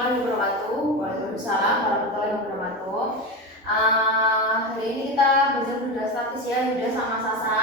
warahmatullahi wabarakatuh. Waalaikumsalam warahmatullahi wabarakatuh. Hari ini kita belajar Yuda statis ya, Yuda sama Sasa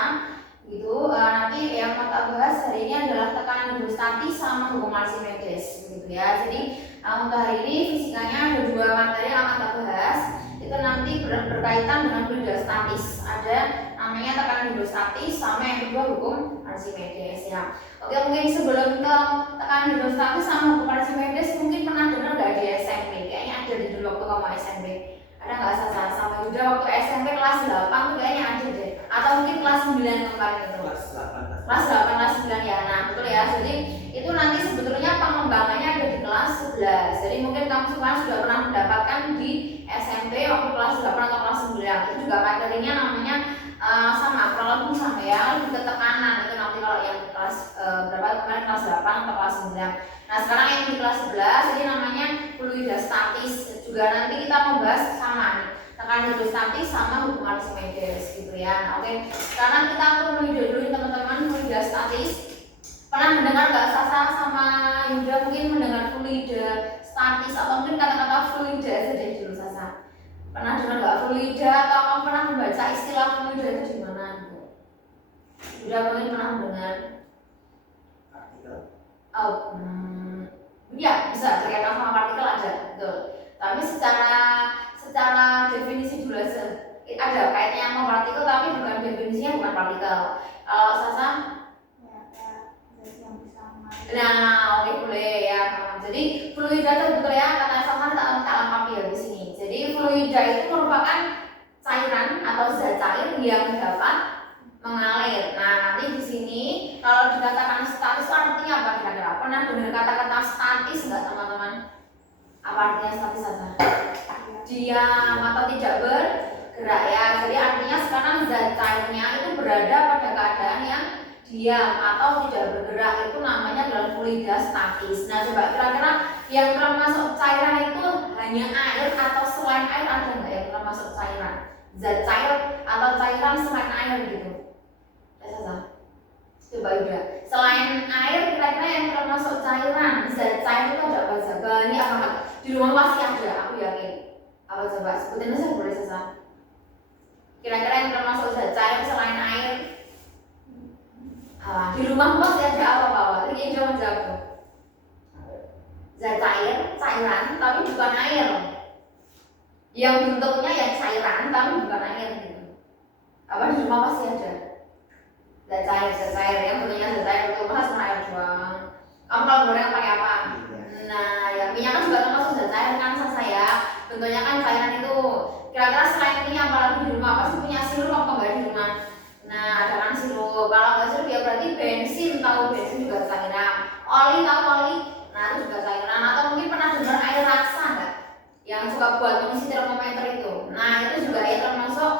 gitu. Nanti yang mau kita bahas hari ini adalah tekanan hidrostatis sama hukum Archimedes gitu ya. Jadi untuk hari ini fisikanya ada dua materi yang akan kita bahas. Itu nanti berkaitan dengan hidrostatis. Ada namanya tekanan hidrostatis sama yang kedua hukum Archimedes ya. Oke, mungkin sebelum ke tekanan hidrostatis sama hukum Archimedes mungkin pernah dengar nggak di SMP? Kayaknya ada di dulu waktu kamu SMP. Ada nggak Sasa sama Yuda waktu SMP kelas 8 tuh kayaknya ada deh. Atau mungkin kelas 9 kemarin itu. Kelas 8, kelas 9 ya. Nah, betul ya. Jadi itu nanti sebetulnya pengembangannya ada di kelas 11. Jadi mungkin kamu semua sudah pernah mendapatkan di SMP waktu kelas 8 atau kelas 9. Itu juga materinya namanya sama, kurang lebih sama ya, lebih ke tekanan. Itu nanti kalau yang kelas berapa kemarin kelas 8 atau kelas 9. Nah, sekarang yang di kelas 11 ini namanya fluidostatis. Juga nanti kita membahas sama nih, tekanan hidrostatis sama hukum Archimedes gitu ya. Nah, oke. Sekarang kita fluido dulu teman-teman, fluidostatis. Pernah mendengar nggak Sasa sama Yuda mungkin mendengar fluidostatis atau mungkin kata-kata fluida saja dulu Sasa? Pernah dengar nggak fluida atau kamu pernah membaca istilah fluida itu di mana? Yuda mungkin pernah mendengar. Oh, ya bisa berkaitan sama partikel ada, betul. Tapi secara definisi dulu aja. Ada kaitannya sama partikel tapi bukan definisinya bukan partikel. Kalau Sasa? Nah, oke boleh ya. Jadi fluida itu betul ya, kata Sasa tak lengkapi ya di sini. Jadi fluida itu merupakan cairan atau zat cair yang dapat mengalir. Nah, nanti di sini kalau dikatakan statis artinya apa kira-kira? Pernah dengar kata-kata statis enggak teman-teman? Apa artinya statis Sasa? Diam atau tidak bergerak ya. Jadi artinya sekarang zat cairnya itu berada pada keadaan yang diam atau tidak bergerak, itu namanya adalah fluida statis. Nah, coba kira-kira yang termasuk cairan itu hanya air atau selain air ada nggak yang termasuk cairan? Zat cair atau cairan selain air gitu? Coba Yuda. Selain air kira-kira yang termasuk cairan, zat cair itu ada apa saja? Banyak banget. Di rumah pasti ada, aku yakin. Apa coba? Sebutin aja boleh Sasa. Kira-kira yang termasuk zat cair selain air? Di rumah pasti ada apa-apa. Ini jawab jawab. Zat cair, cairan, tapi bukan air. Yang bentuknya ya cairan, tapi bukan air gitu. Apa di rumah pasti ada? Zat cair yang bentuknya zat cair itu masa cuma air doang. Kamu kalau goreng pakai apa? Nah, ya minyak kan juga termasuk zat cair kan Sasa ya. Bentuknya kan cairan itu. Kira-kira selain ini apalagi di rumah pasti punya sirup apa enggak di rumah? Nah, ada kan sirup. Kalau nggak sirup ya berarti bensin, tahu bensin juga cairan. Oli tahu oli? Nah, itu juga cairan. Atau mungkin pernah dengar air raksa nggak? Yang suka buat mengisi termometer itu. Nah, itu juga ya termasuk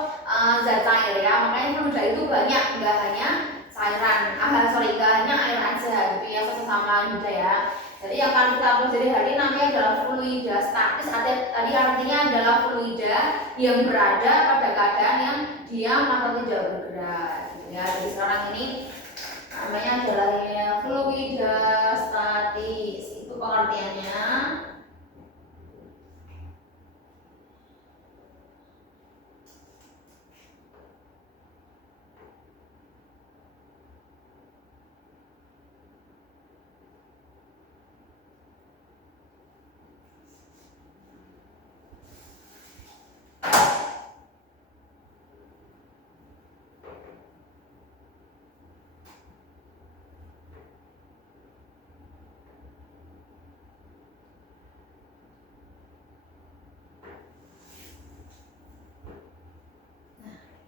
zat cair ya. Makanya fluida itu banyak, nggak hanya cairan. Nggak hanya air aja gitu ya, sama juga ya. Jadi yang akan kita pelajari hari ini namanya adalah fluida statis. Tadi artinya adalah fluida yang berada pada keadaan yang diam atau tidak bergerak gitu ya. Jadi sekarang ini namanya adalah fluida statis. Itu pengertiannya.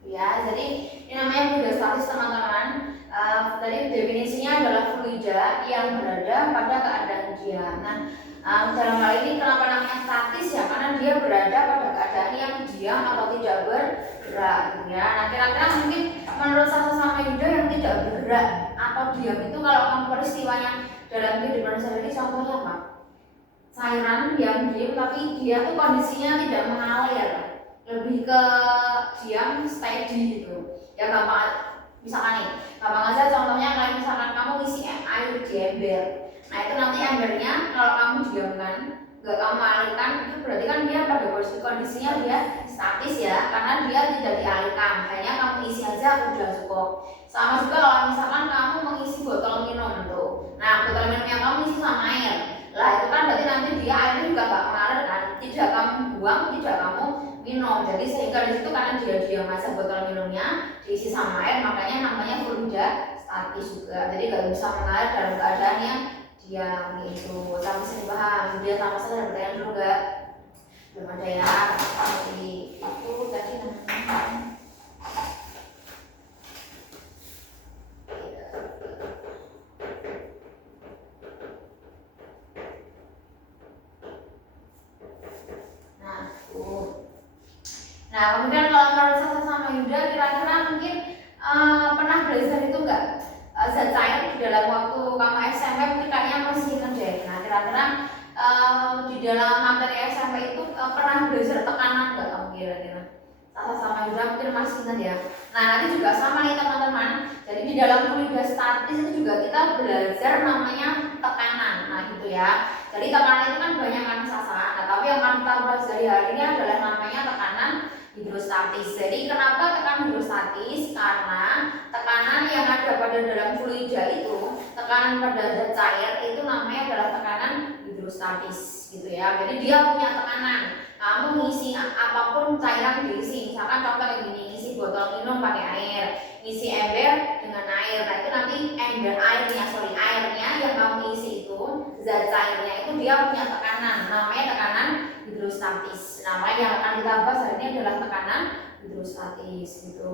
Ya, jadi ini namanya fluidostatis teman-teman. Tadi definisinya adalah fluida yang berada pada keadaan diam. Nah, dalam hal ini kenapa namanya statis ya? Karena dia berada pada keadaan yang diam atau tidak bergerak, gitu ya. Nah, kira-kira mungkin menurut Sasa sama Yuda yang tidak bergerak atau diam itu kalau kamu peristiwanya dalam kehidupan sehari-hari contohnya apa? Cairan yang diam tapi dia tuh kondisinya tidak mengalir, lebih ke diam steady gitu ya. Gampang misalkan nih, gampang aja contohnya kayak misalkan kamu ngisi air di ember. Nah, itu nanti embernya kalau kamu diamkan nggak kamu alirkan, itu berarti kan dia pada kondisinya dia statis ya, karena dia tidak dialirkan, hanya kamu isi aja udah cukup. Sama juga kalau misalkan kamu mengisi botol minum tuh, nah botol minum yang kamu isi sama air, lah itu kan berarti nanti dia airnya juga nggak mengalir kan, tidak kamu buang, tidak kamu minum. Jadi sehingga di situ karena dia diam aja botol minumnya diisi sama air, makanya namanya fluida statis juga. Jadi nggak bisa mengalir dalam keadaan yang diam gitu. Sampai sini paham? Dia sama saya ada pertanyaan dulu nggak? Belum ada ya. Seperti itu tadi namanya. Nah, kemudian kalau menurut Sasa sama Yuda, kira-kira mungkin pernah belajar itu enggak zat cair di dalam waktu kamu SMP, mungkin kayaknya masih ingat deh. Nah, kira-kira di dalam materi SMP itu pernah belajar tekanan enggak kamu kira-kira? Sasa sama Yuda mungkin masih ingat ya. Nah, nanti juga sama nih teman-teman. Jadi di dalam fluida statis itu juga kita belajar namanya tekanan. Nah, gitu ya. Jadi tekanan itu kan banyak kan Sasa. Nah, tapi yang akan kita pelajari hari ini adalah namanya tekanan hidrostatis. Jadi kenapa tekanan hidrostatis? Karena tekanan yang ada pada dalam fluida itu, tekanan pada zat cair itu namanya adalah tekanan hidrostatis gitu ya. Jadi dia punya tekanan. Kamu ngisi apapun cairan diisi, misalkan contoh kayak gini, ngisi botol minum pakai air, ngisi ember dengan air. Nah itu nanti airnya yang kamu isi itu, zat cairnya itu dia punya tekanan, namanya tekanan hidrostatis. Nama yang akan kita bahas hari ini adalah tekanan hidrostatis gitu.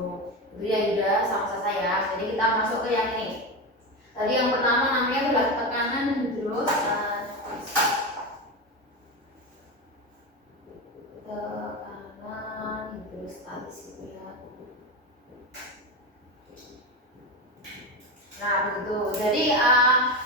Itu ya Yuda sama saya. Jadi kita masuk ke yang ini. Tadi yang pertama namanya adalah tekanan hidrostatis. Tekanan hidrostatis gitu ya. Nah begitu. Jadi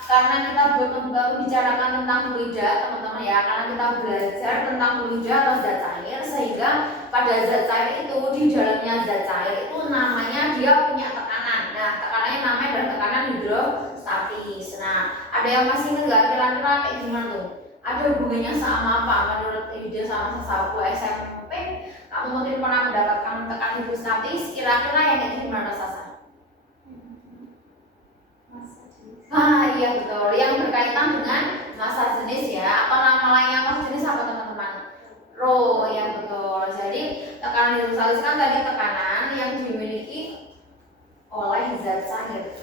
karena kita membicarakan tentang fluida teman-teman ya, karena kita belajar tentang fluida atau zat cair, sehingga pada zat cair itu di dalamnya zat cair itu namanya dia punya tekanan. Nah tekanannya namanya adalah tekanan hidrostatis. Nah ada yang masih ingat nggak kira-kira kayak gimana tuh? Ada hubungannya sama apa menurut Yuda sama Sasa waktu SMP? Kamu mungkin pernah mendapatkan tekanan hidrostatis, kira-kira yang kayak gimana Sasa? Ah iya betul, yang berkaitan dengan massa jenis ya, atau nama lainnya massa jenis apa teman-teman? Rho ya betul. Jadi tekanan hidrostatis kan tadi tekanan yang dimiliki oleh zat cair.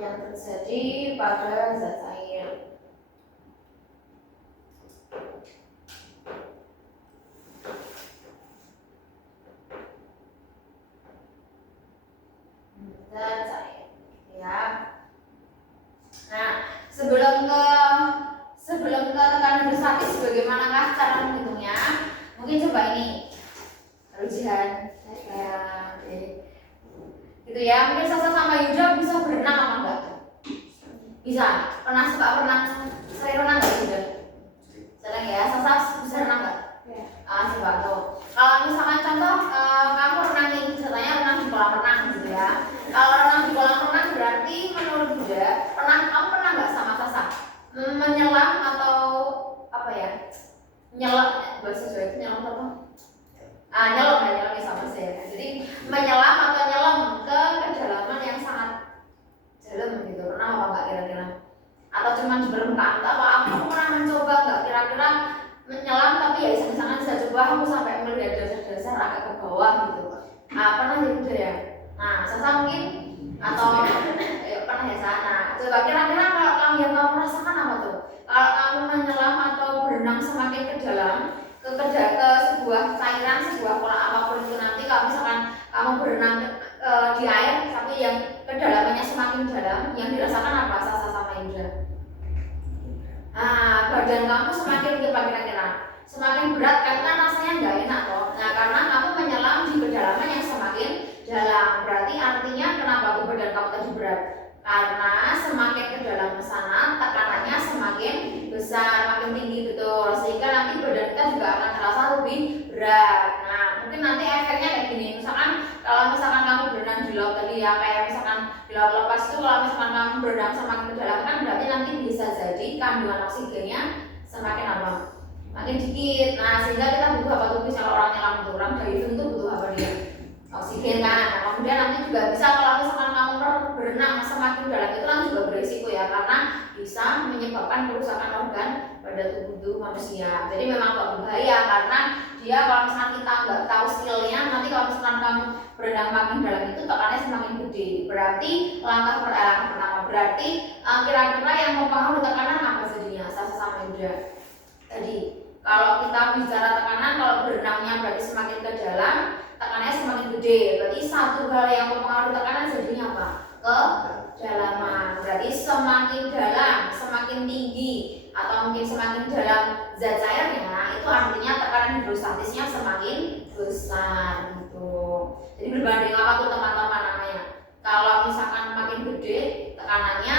Yang terjadi pada zat cair. Zat cair ya. Nah, sebelum ke tekanan hidrostatis bagaimanakah cara menghitungnya? Mungkin coba ini ujian ya, gitu ya. Mungkin Sasa sama Yuda bisa berenang apa enggak? Bisa. Sering renang enggak Yuda? Sering ya. Sasa bisa renang enggak? Ya. Coba tuh. Kalau misalkan contoh kamu renang nih, ceritanya renang di kolam renang gitu ya. Kalau renang di kolam renang berarti menurut Yuda, kamu pernah nggak sama Sasa menyelam atau apa ya? Nyelam bahasa Jawa itu nyelam apa? Nyelam ya sama saya. Jadi menyelam atau nyelam ke kedalaman yang sangat dalam gitu. Pernah apa nggak kira-kira? Atau cuma di permukaan? Atau aku pernah mencoba nggak kira-kira menyelam tapi ya misalkan saya coba aku sampai melihat dasar-dasar agak ke bawah gitu. Pernah gitu ya? Nah, Sasa mungkin atau pernah ya sana. Coba kira-kira kalau kamu yang kamu rasakan apa tuh? Kalau kamu menyelam atau berenang semakin ke dalam, ke sebuah cairan, sebuah pola apapun itu nanti, kalau misalkan kamu berenang di air, tapi yang kedalamannya semakin dalam, yang dirasakan apa Sasa sama Yuda? Badan kamu semakin kira-kira semakin berat karena rasanya nggak enak toh. Nah karena kamu menyelam di kedalaman yang semakin dalam, berarti artinya kenapa badan kamu tadi berat? Karena semakin ke dalam ke sana tekanannya semakin besar, makin tinggi betul, sehingga nanti badan kita juga akan terasa lebih berat. Nah mungkin nanti efeknya kayak gini, misalkan kalau misalkan kamu berenang di dilok tadi ya, kayak misalkan dilok lepas itu kalau misalkan kamu berenang semakin ke dalam kan berarti nanti bisa jadi kandungan oksigennya semakin apa? Makin dikit. Nah sehingga kita butuh apa tuh? Misalnya orang nyelam tuh, orang diving tuh butuh apa dia? Oksigen kan. Nah, kemudian nanti juga bisa kalau misalkan kamu berenang semakin dalam itu kan juga berisiko ya, karena bisa menyebabkan kerusakan organ pada tubuh manusia. Jadi memang agak berbahaya karena dia kalau misalkan kita nggak tahu skillnya, nanti kalau misalkan kamu berenang makin dalam itu tekanannya semakin gede. Berarti langkah pertama berarti kira-kira yang mempengaruhi tekanan apa jadinya? Sasa sama Yuda. Tadi kalau kita bicara tekanan, kalau berenangnya berarti semakin ke dalam, tekanannya semakin gede. Berarti satu hal yang mempengaruhi tekanan jadinya apa? Kedalaman. Berarti semakin dalam, semakin tinggi, atau mungkin semakin dalam zat cairnya, itu artinya tekanan hidrostatisnya semakin besar gitu. Jadi berbanding apa tuh teman-teman namanya? Kalau misalkan makin gede tekanannya,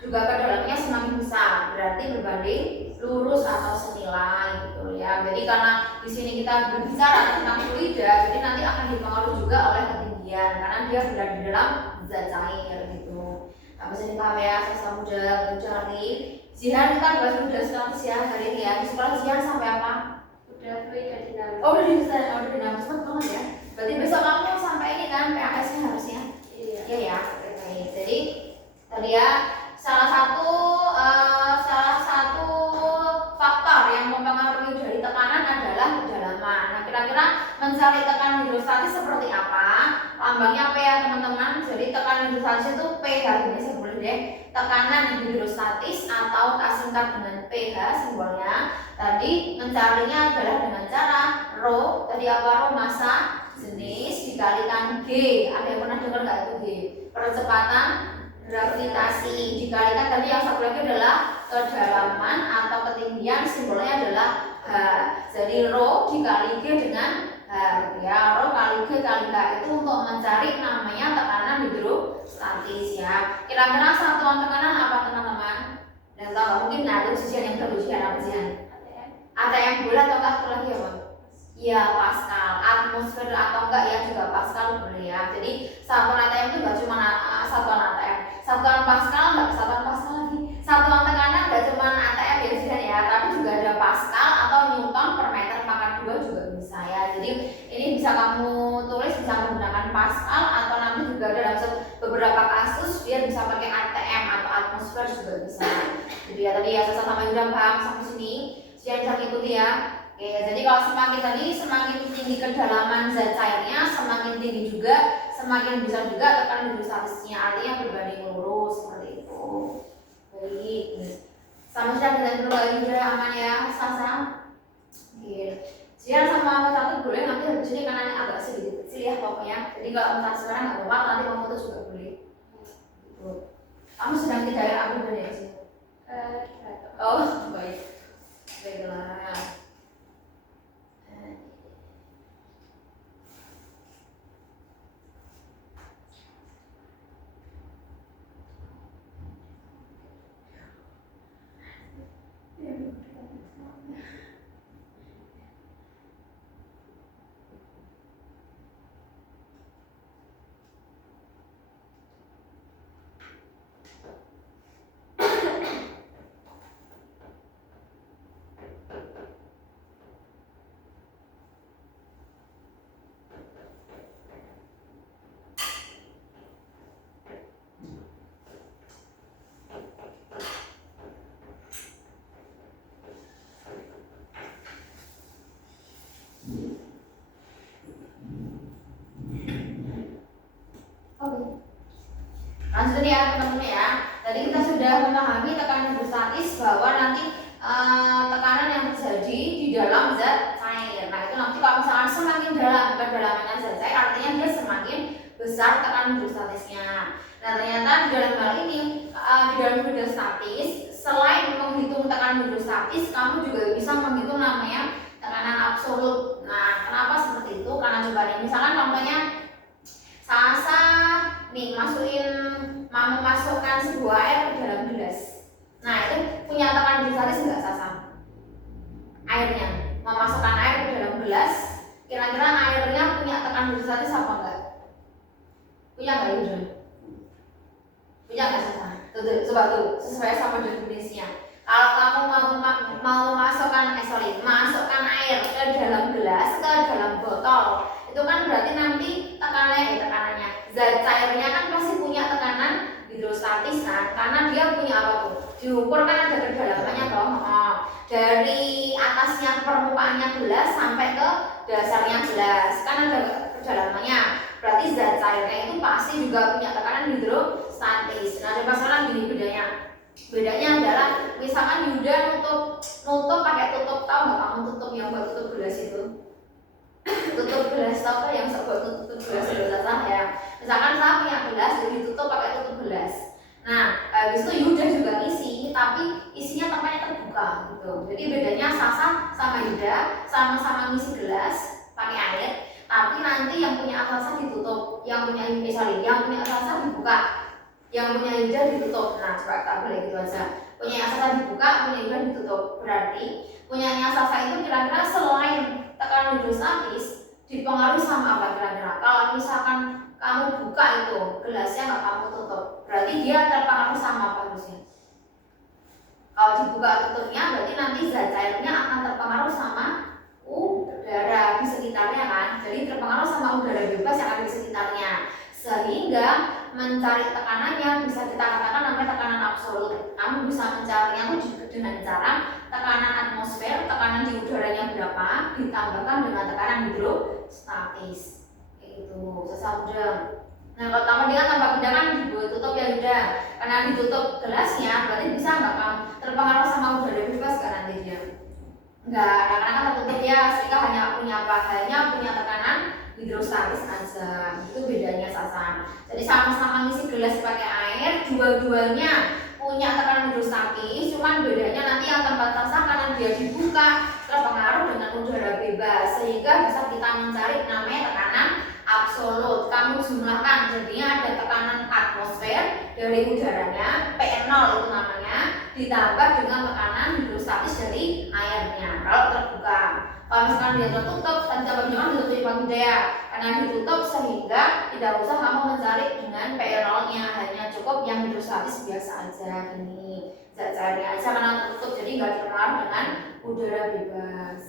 juga kedalamannya semakin besar. Berarti berbanding lurus atau senilai gitu ya. Jadi karena di sini kita berbicara tentang fluida, jadi nanti akan dipengaruhi juga oleh ketinggian karena dia berada di dalam zat cair gitu. Apa sih paham ya? Sasa muda, nanti Zihan kita bahas udah status ya hari ini ya. Di sekolah Zihan sampai apa? Udah fluida dinamis. Oh udah dinamis banget ya. Berarti besok kamu sampai ini kan PAS-nya harusnya. Iya ya. Baik. Jadi tadi ya salah satu faktor yang mempengaruhi dari tekanan adalah kedalaman. Nah, kira-kira mencari tekanan hidrostatis seperti apa? Lambangnya P ya teman-teman. Jadi tekanan hidrostatis itu pH ini sebelum deh. Tekanan hidrostatis atau asingkat dengan pH simbolnya. Tadi mencarinya adalah dengan cara rho. Tadi apa rho? Massa jenis dikalikan G. Ada yang pernah dengar nggak itu G? Percepatan gravitasi dikalikan tadi yang satu lagi adalah kedalaman atau ketinggian, simbolnya adalah H. Jadi rho dikali G dengan H ya, rho kali G kali H itu untuk mencari namanya tekanan hidrostatis ya. Kira-kira satuan tekanan apa teman-teman? Dan tahu mungkin ada ujian yang berujian apa ujian? ATM boleh atau enggak? Satu lagi apa? Ya Pascal, atmosfer atau enggak ya juga Pascal boleh ya. Jadi satuan ATM itu enggak cuma satuan ATM, satuan Pascal enggak, satuan Pascal lagi. Satuan tekanan enggak cuma ATM ya Zihan ya, tapi juga ada Pascal atau Newton per meter pangkat 2 juga bisa ya. Jadi ini bisa kamu tulis bisa menggunakan Pascal atau nanti juga dalam beberapa kasus dia bisa pakai ATM atau atmosfer juga bisa. Jadi ya tadi ya sama udah paham sampai sini. Jangan bisa ikuti ya. Oke, jadi kalau semakin tinggi kedalaman zat cairnya, semakin tinggi juga, semakin besar juga tekanan hidrostatisnya, artinya berbanding lurus seperti itu. Baik, sama sudah dengan dulu juga aman ya, Sasa. Oke, Jian sama angka satu boleh nanti habis ini kanannya agak sedikit kecil ya pokoknya. Jadi kalau angkat sekarang nggak apa-apa, nanti mau foto juga boleh. Kamu sedang tidak ya aku benar ya sih? Oh baik, baiklah. Lanjut ya teman-teman ya. Tadi kita sudah memahami tekanan hidrostatis bahwa nanti tekanan yang terjadi di dalam zat cair. Nah itu nanti kalau misalkan semakin dalam kedalamannya zat cair, artinya dia semakin besar tekanan hidrostatisnya. Nah ternyata di dalam hal ini di dalam hidrostatis selain menghitung tekanan hidrostatis, kamu juga bisa menghitung namanya tekanan absolut. Nah kenapa seperti itu? Karena coba nih misalkan contohnya Sasa nih mau memasukkan sebuah air ke dalam gelas. Nah itu punya tekanan hidrostatis enggak Sasa? Airnya memasukkan air ke dalam gelas, kira-kira airnya punya tekanan hidrostatis apa enggak? Punya nggak Yuda? Punya nggak Sasa? Tuh, coba tuh sesuai sama definisinya. Kalau kamu mau masukkan air ke dalam gelas, ke dalam botol, itu kan berarti nanti tekanannya, zat cairnya kan pasti punya tekanan hidrostatis kan, karena dia punya apa tuh? Diukur kan ada kedalamannya dong. Dari atasnya permukaannya gelas sampai ke dasarnya gelas kan ada kedalamannya. Berarti zat cairnya itu pasti juga punya tekanan hidrostatis. Nah, coba sekarang gini bedanya adalah misalkan Yuda nutup pakai tutup, tahu nggak kamu tutup yang buat tutup gelas itu? Tutup gelas tahu kan yang buat tutup gelas itu ya. Misalkan saya punya gelas jadi tutup pakai tutup gelas. Nah, habis itu Yuda juga isi, tapi isinya tempatnya terbuka gitu. Jadi bedanya Sasa sama Yuda sama-sama ngisi gelas pakai air, tapi nanti yang punya Sasa ditutup, yang punya Sasa dibuka. Yang punya Yuda ditutup. Nah, coba kita boleh gitu aja. Punya Sasa dibuka, punya Yuda ditutup. Berarti punyanya Sasa itu kira-kira selain tekanan hidrostatis dipengaruhi sama apa kira-kira? Kalau misalkan kamu buka itu gelasnya nggak kamu tutup, berarti dia terpengaruh sama apa harusnya? Kalau dibuka tutupnya, berarti nanti zat cairnya akan terpengaruh sama udara di sekitarnya kan? Jadi terpengaruh sama udara bebas yang ada di sekitarnya, sehingga mencari tekanannya bisa kita katakan namanya tekanan absolut. Kamu bisa mencarinya dengan cara tekanan atmosfer, tekanan di udaranya berapa ditambahkan dengan tekanan hidrostatis. Kayak gitu, Sasa udang. Nah, kalau tambah dengan tambah udang kan ditutup ya udang. Karena ditutup gelasnya, berarti bisa nggak kamu terpengaruh sama udara bebas kan nanti dia? Enggak, karena kan tertutup ya, sehingga hanya punya apa? Hanya punya tekanan hidrostatis aja. Itu bedanya Sasa. Jadi sama-sama ngisi gelas pakai air, dua-duanya punya tekanan hidrostatis, cuman bedanya nanti yang tempat Sasa karena dia dibuka terpengaruh dengan udara bebas, sehingga bisa kita mencari namanya tekanan absolut. Kamu jumlahkan, jadinya ada tekanan atmosfer dari udaranya P0 itu namanya, ditambah dengan tekanan hidrostatis dari airnya kalau terbuka. Kalau misalkan dia tertutup, tadi coba bilang ditutup pakai daya, karena ditutup sehingga tidak usah kamu mencari dengan P0-nya, hanya cukup yang hidrostatis biasa aja gini, zat cairnya aja karena tertutup, jadi nggak terpengaruh dengan udara bebas.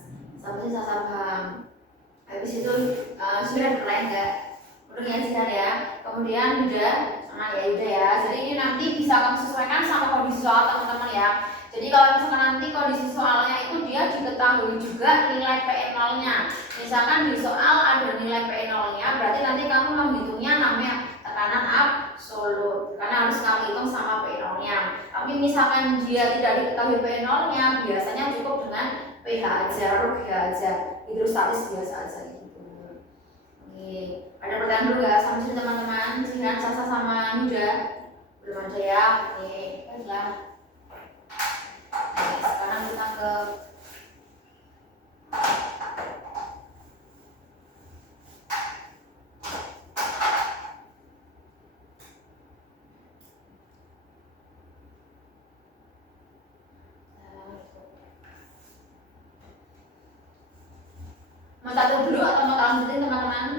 Sampai Sasa paham. Habis itu sudah keren nggak? Udah ya. Kemudian udah sama ya udah ya. Jadi ini nanti bisa kamu sesuaikan sama kondisi soal teman-teman ya. Jadi kalau misalkan nanti kondisi soalnya itu dia diketahui juga nilai P0-nya. Misalkan di soal ada nilai P0-nya, berarti nanti kamu menghitungnya namanya tekanan absolut, karena harus kamu hitung sama P0-nya. Tapi misalkan dia tidak diketahui P0-nya, biasanya cukup dengan pH aja, pH aja, hidrostatis biasa aja gitu. Oke, ada pertanyaan dulu nggak sampai sini teman-teman? Jihan, Sasa sama Yuda belum ada ya? Oke, baiklah. Oke, sekarang kita ke mau satu dulu atau mau lanjutin teman-teman?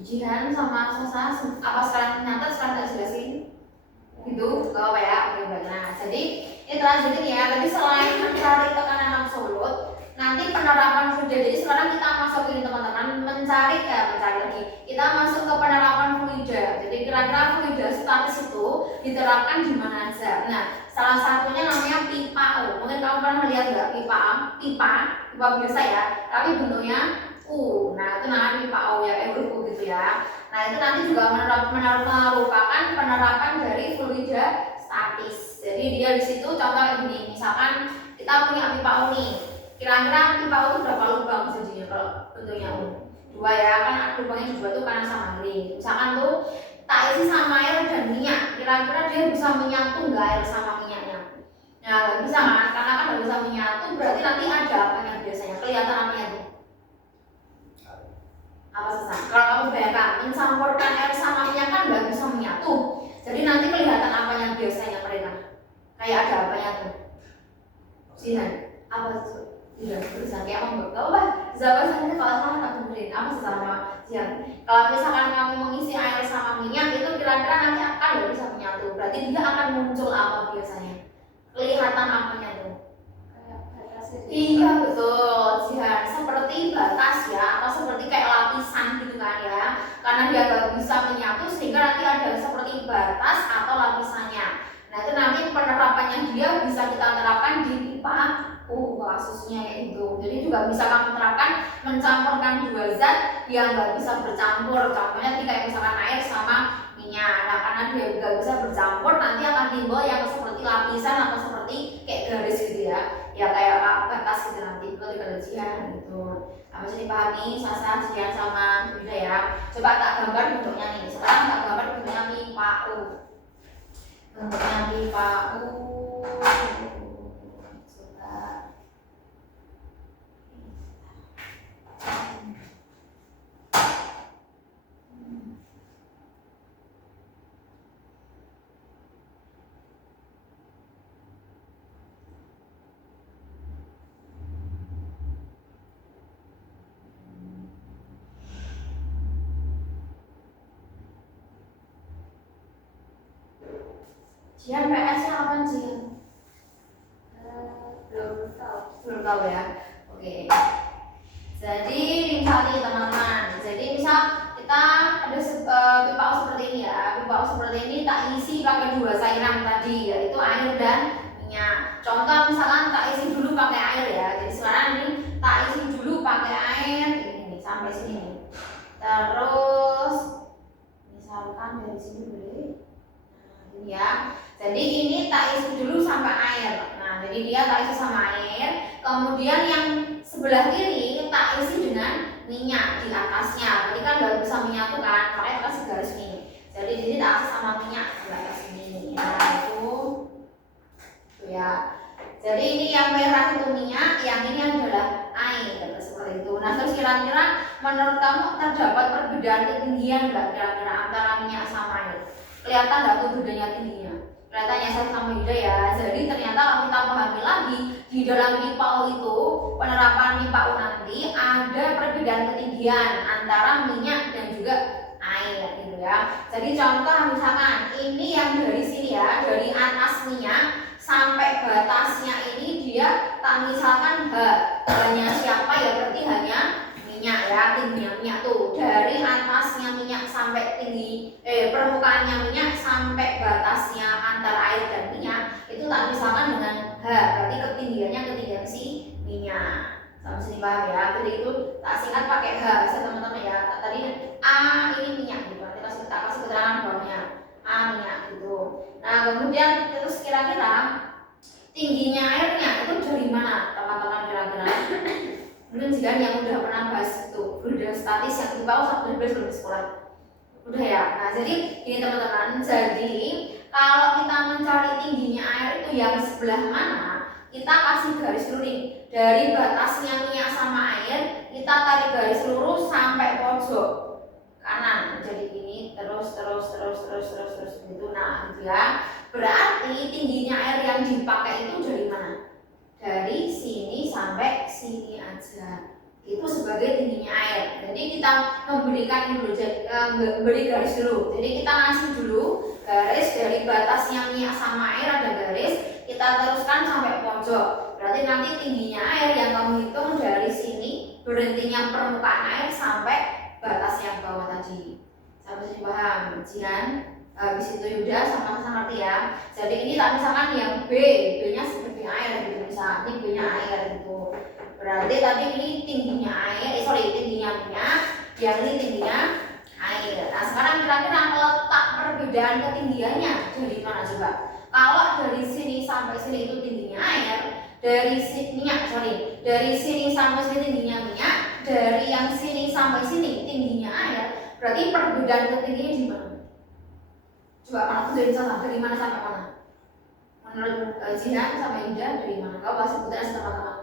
Jihan sama Sasa apa sekarang nyata sekarang tak jelasin? Gitu, gak apa ya? Oke, baik. Nah, jadi ini lanjutin ya. Tadi selain mencari tekanan absolut, nanti penerapan fluida. Jadi sekarang kita masuk ini teman-teman, mencari lagi. Kita masuk ke penerapan fluida. Jadi kira-kira fluida statis itu diterapkan di mana aja? Nah, salah satunya namanya pipa O. Mungkin kamu pernah lihat nggak pipa biasa ya, tapi bentuknya U. Nah, itu namanya pipa O ya, kayak huruf U gitu ya. Nah, itu nanti juga merupakan penerapan dari fluida statis. Jadi dia di situ contoh kayak gini. Misalkan kita punya pipa U nih. Kira-kira pipa U itu berapa lubang jadinya kalau bentuknya U? 2 ya, kan lubangnya 2 tuh kanan sama kiri. Misalkan tuh tak isi sama air dan minyak. Kira-kira dia bisa menyatu nggak air sama minyaknya? Nah, nggak bisa kan? Karena kan nggak bisa menyatu, berarti nanti ada apanya biasanya? Kelihatan apanya tuh? Apa Sasa? Kalau kamu bayangkan mencampurkan air sama minyak kan nggak bisa menyatu. Jadi nanti kelihatan apanya biasanya mereka? Kayak ada apanya tuh? Sihan? Apa tuh? Udah berusaha kayak ngomong gak apa zaman saya kalau salah tak benerin apa sih sama Jian. Kalau misalkan kamu mengisi air sama minyak itu kira-kira nanti akan nggak bisa menyatu, berarti dia akan muncul apa biasanya, kelihatan apanya tuh? Kayak batasnya. Iya betul Jian, seperti batas ya, atau seperti kayak lapisan gitu kan ya, karena dia nggak bisa menyatu sehingga nanti ada seperti batas atau lapisannya. Nah itu nanti penerapannya dia bisa kita terapkan di pipa kasusnya kayak gitu. Jadi juga bisa kami terapkan mencampurkan dua zat yang nggak bisa bercampur. Contohnya tadi kayak misalkan air sama minyak. Nah karena dia nggak bisa bercampur, nanti akan timbul yang seperti lapisan atau seperti kayak garis gitu ya. Ya kayak batas gitu nanti kalau di kajian gitu. Nah, bisa dipahami Sasa, Jian sama Yuda ya. Coba tak gambar bentuknya nih. Sekarang tak gambar bentuknya pipa U. Bentuknya pipa U. Jian PS-nya apa Jian? Belum tahu. Belum tahu ya. Oke. Jadi misal nih teman-teman. Jadi misal kita ada pipa seperti ini ya. Pipa seperti ini tak isi pakai dua cairan tadi, yaitu air dan minyak. Contoh misalkan tak isi dulu pakai air ya. Jadi sekarang ini tak isi dulu pakai air ini sampai sini. Terus misalkan dari sini boleh. Nah, ini ya. Jadi ini tak isi dulu sampai air. Nah, jadi dia tak isi sama air. Kemudian yang sebelah kiri tak isi dengan minyak di atasnya. Berarti kan nggak bisa menyatu kan, makanya kasih garis ini. Jadi di sini tak isi sama minyak di atas ini. Nah itu ya. Jadi ini yang merah itu minyak, yang ini adalah air seperti itu. Nah terus kira-kira menurut kamu terdapat perbedaan ketinggian nggak kira-kira antara minyak sama air? Kelihatan nggak tuh bedanya tingginya? Kelihatannya saya sama Yuda ya. Jadi ternyata kalau kita pahami lagi di dalam pipa itu, penerapan pipa nanti ada perbedaan ketinggian antara minyak dan juga air gitu ya. Jadi contoh misalkan ini yang dari sini ya, dari atas minyak sampai batasnya ini dia tak misalkan hanya siapa ya, berarti hanya minyak ya, tingginya minyak tuh dari atasnya minyak sampai tinggi permukaannya minyak sampai batasnya antara air dan minyak itu tak misalkan dengan berarti ketinggiannya ketinggian si minyak. Sama sini paham ya. Jadi itu tak singkat pakai bisa teman-teman ya. Tadi A ini minyak gitu, berarti tak kasih keterangan bawahnya A minyak gitu. Nah kemudian terus kira-kira tingginya airnya itu dari mana teman-teman kira-kira? Mungkin jika yang udah pernah bahas itu hidrostatis yang kita tahu belum di sekolah udah ya. Nah jadi ini teman-teman, jadi kalau kita mencari tingginya air itu yang sebelah mana, kita kasih garis dulu nih dari batasnya minyak sama air, kita tarik garis lurus sampai pojok kanan. Jadi ini terus gitu. Nah gitu ya. Berarti tingginya air yang dipakai itu dari mana? Dari sini sampai sini aja. Itu sebagai tingginya air. Jadi kita memberikan dulu, beri garis dulu. Jadi kita ngasih dulu garis dari batasnya minyak sama air ada garis, kita teruskan sampai pojok. Berarti nanti tingginya air yang kamu hitung dari sini berhentinya permukaan air sampai batas yang bawah tadi. Sampai sini paham? Jian? Habis itu Yuda sama-sama ngerti ya. Jadi ini tak misalkan yang B-nya seperti air gitu, misalnya ini B-nya air gitu. Berarti tadi ini tingginya air, tingginya minyak, yang ini tingginya air. Nah sekarang kira-kira letak perbedaan ketinggiannya dari mana coba? Kalau dari sini sampai sini itu tingginya air, dari sini dari sini sampai sini tingginya minyak, dari yang sini sampai sini tingginya air, berarti perbedaan ketinggiannya di mana? Coba kalau dari mana sampai mana? Menurut Jihan sama Yuda dari mana? Kau bahas sebutan teman-teman.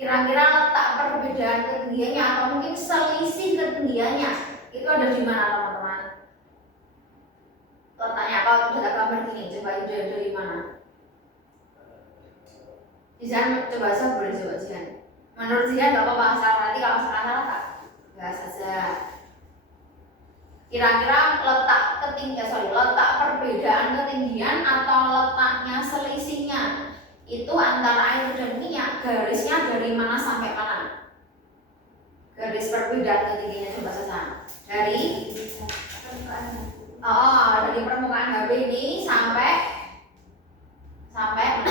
Kira-kira letak perbedaan ketinggiannya atau mungkin selisih ketinggiannya itu ada di mana teman-teman? Letaknya kalau sudah gambar gini, coba Yuda dari mana? Jihan coba aja, boleh coba Jihan. Menurut Jihan nggak apa-apa, asal nanti kalau salah tak bahas saja. Kira-kira letak perbedaan ketinggian atau letaknya selisihnya itu antara air dan minyak, garisnya dari mana sampai mana? Garis perbedaan ketinggiannya coba saja. Dari permukaan HB ini sampai mana?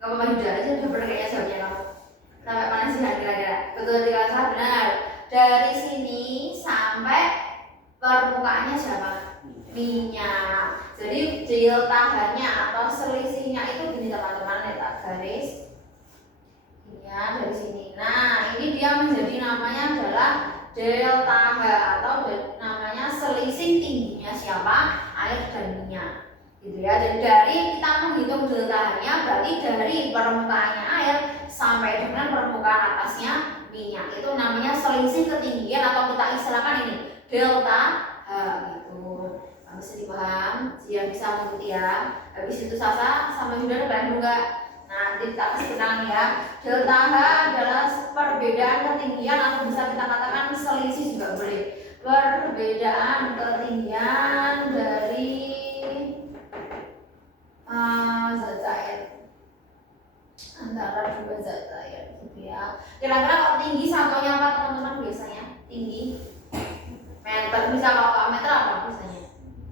Gak apa-apa Yuda aja, udah bener kayaknya jawabnya kamu. Sampai mana sih kira-kira? Betul, tidak salah, benar. Dari sini sampai permukaannya siapa? Minyak. Jadi delta-nya atau selisihnya itu gini teman-teman, letak garis ya dari sini. Nah, ini dia menjadi namanya adalah delta H atau namanya selisih tingginya siapa? Air dan minyak. Gitu ya. Jadi dari kita menghitung delta-nya berarti dari permukaannya air sampai dengan permukaan atasnya minyak. Itu namanya selisih ketinggian atau kita istilahkan ini delta H gitu. Bisa dipaham, dia bisa mengikuti ya. Habis itu Sasa sama Yuda kalian juga. Nah, nanti kita kasih kenang ya. Delta H adalah perbedaan ketinggian atau bisa kita katakan selisih juga boleh. Perbedaan ketinggian dari zat cair antara dua zat cair gitu ya. Kira-kira kalau tinggi satunya apa teman-teman biasanya? Tinggi meter, bisa kalau meter apa biasanya?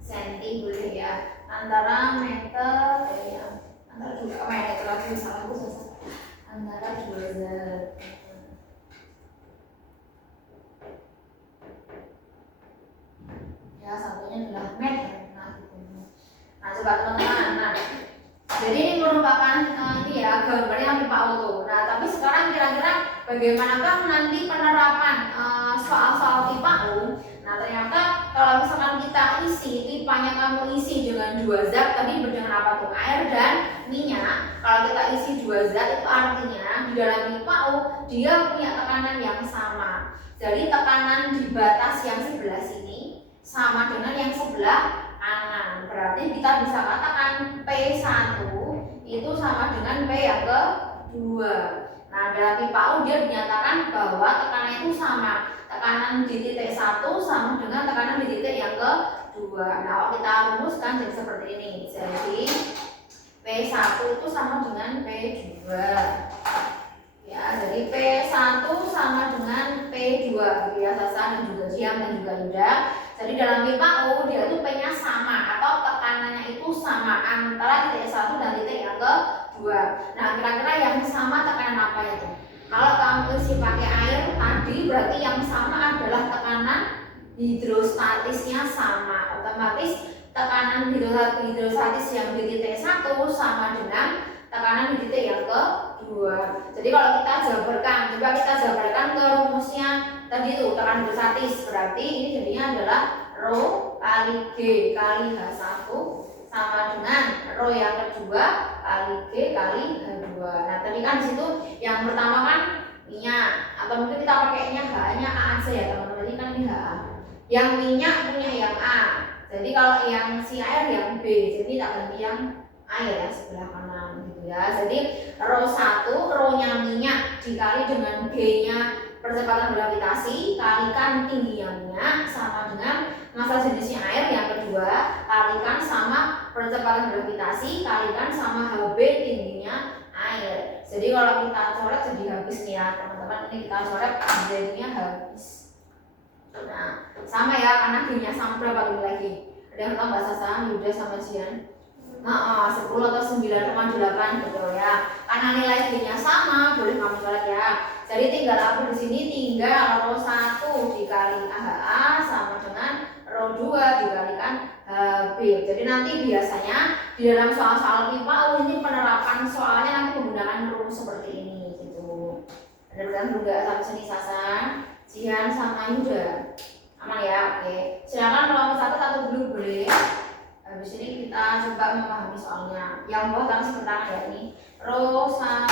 Senti boleh ya. Antara meter antara dua meter lagi salah aku susah. Antara dua zat. Ya satunya adalah meter. Nah coba teman-teman. Nah jadi ini merupakan ini ya gambarnya yang pipa auto. Nah tapi sekarang kira-kira bagaimanakah nanti penerapan soal-soal pipa U? Nah ternyata kalau misalkan kita isi pipanya, kamu isi dengan dua zat tadi dengan apa tuh? Air dan minyak. Kalau kita isi dua zat itu artinya di dalam pipa U dia punya tekanan yang sama. Jadi tekanan di batas yang sebelah sini sama dengan yang sebelah kanan. Berarti kita bisa katakan P1 itu sama dengan P yang kedua. Nah dalam pipa U dia dinyatakan bahwa tekanan itu sama. Tekanan di titik 1 sama dengan tekanan di titik yang kedua. Nah kalau kita rumuskan jadi seperti ini. Jadi P1 itu sama dengan P2. Ya, jadi P1 sama dengan P2. Ya, Sasa dan juga Jiang dan juga Yuda. Jadi dalam pipa U dia itu P-nya sama atau tekanannya itu sama antara titik 1 dan titik yang kedua. Nah, kira-kira yang sama tekanan apa itu? Kalau kamu isi pakai air tadi berarti yang sama adalah tekanan hidrostatisnya sama. Otomatis tekanan hidrostatis yang di titik 1 sama dengan tekanan di titik yang kedua. Jadi kalau kita jabarkan, coba kita jabarkan ke rumusnya tadi itu tekanan hidrostatis. Berarti ini jadinya adalah Rho kali G kali H1 sama dengan Rho yang kedua kali G kali H2. Nah tadi kan disitu yang pertama kan minyak, atau mungkin kita pakainya H-nya A aja ya teman-teman. Ini kan ini H. Yang minyak punya yang A. Jadi kalau yang si air yang B. Jadi tak ganti yang air ya sebelah kanan gitu ya. Jadi Rho1 Rho-nya minyak dikali dengan G-nya percepatan gravitasi kalikan tingginya minyak sama dengan massa jenisnya air yang kedua kalikan sama percepatan gravitasi kalikan sama Hb tingginya air. Jadi kalau kita coret jadi habis nih ya teman-teman, ini kita coret jadinya habis. Nah sama ya karena G-nya sama berapa lagi? Ada yang tahu nggak Sasa, Yuda sama Jian? 10 atau 9,8 betul ya. Karena nilai G-nya sama, boleh kamu coret ya. Jadi tinggal aku di sini tinggal Rho1 dikali AHA sama dengan Rho2 dikalikan HB. Jadi nanti biasanya di dalam soal-soal pipa ini penerapan soalnya nanti menggunakan rumus seperti ini gitu. Ada juga sampai sini Sasa, Jihan sama Yuda. Aman ya? Oke. Silakan kalau satu dulu boleh. Habis ini kita coba memahami soalnya. Yang bawah langsung pertama ya ini Rho1.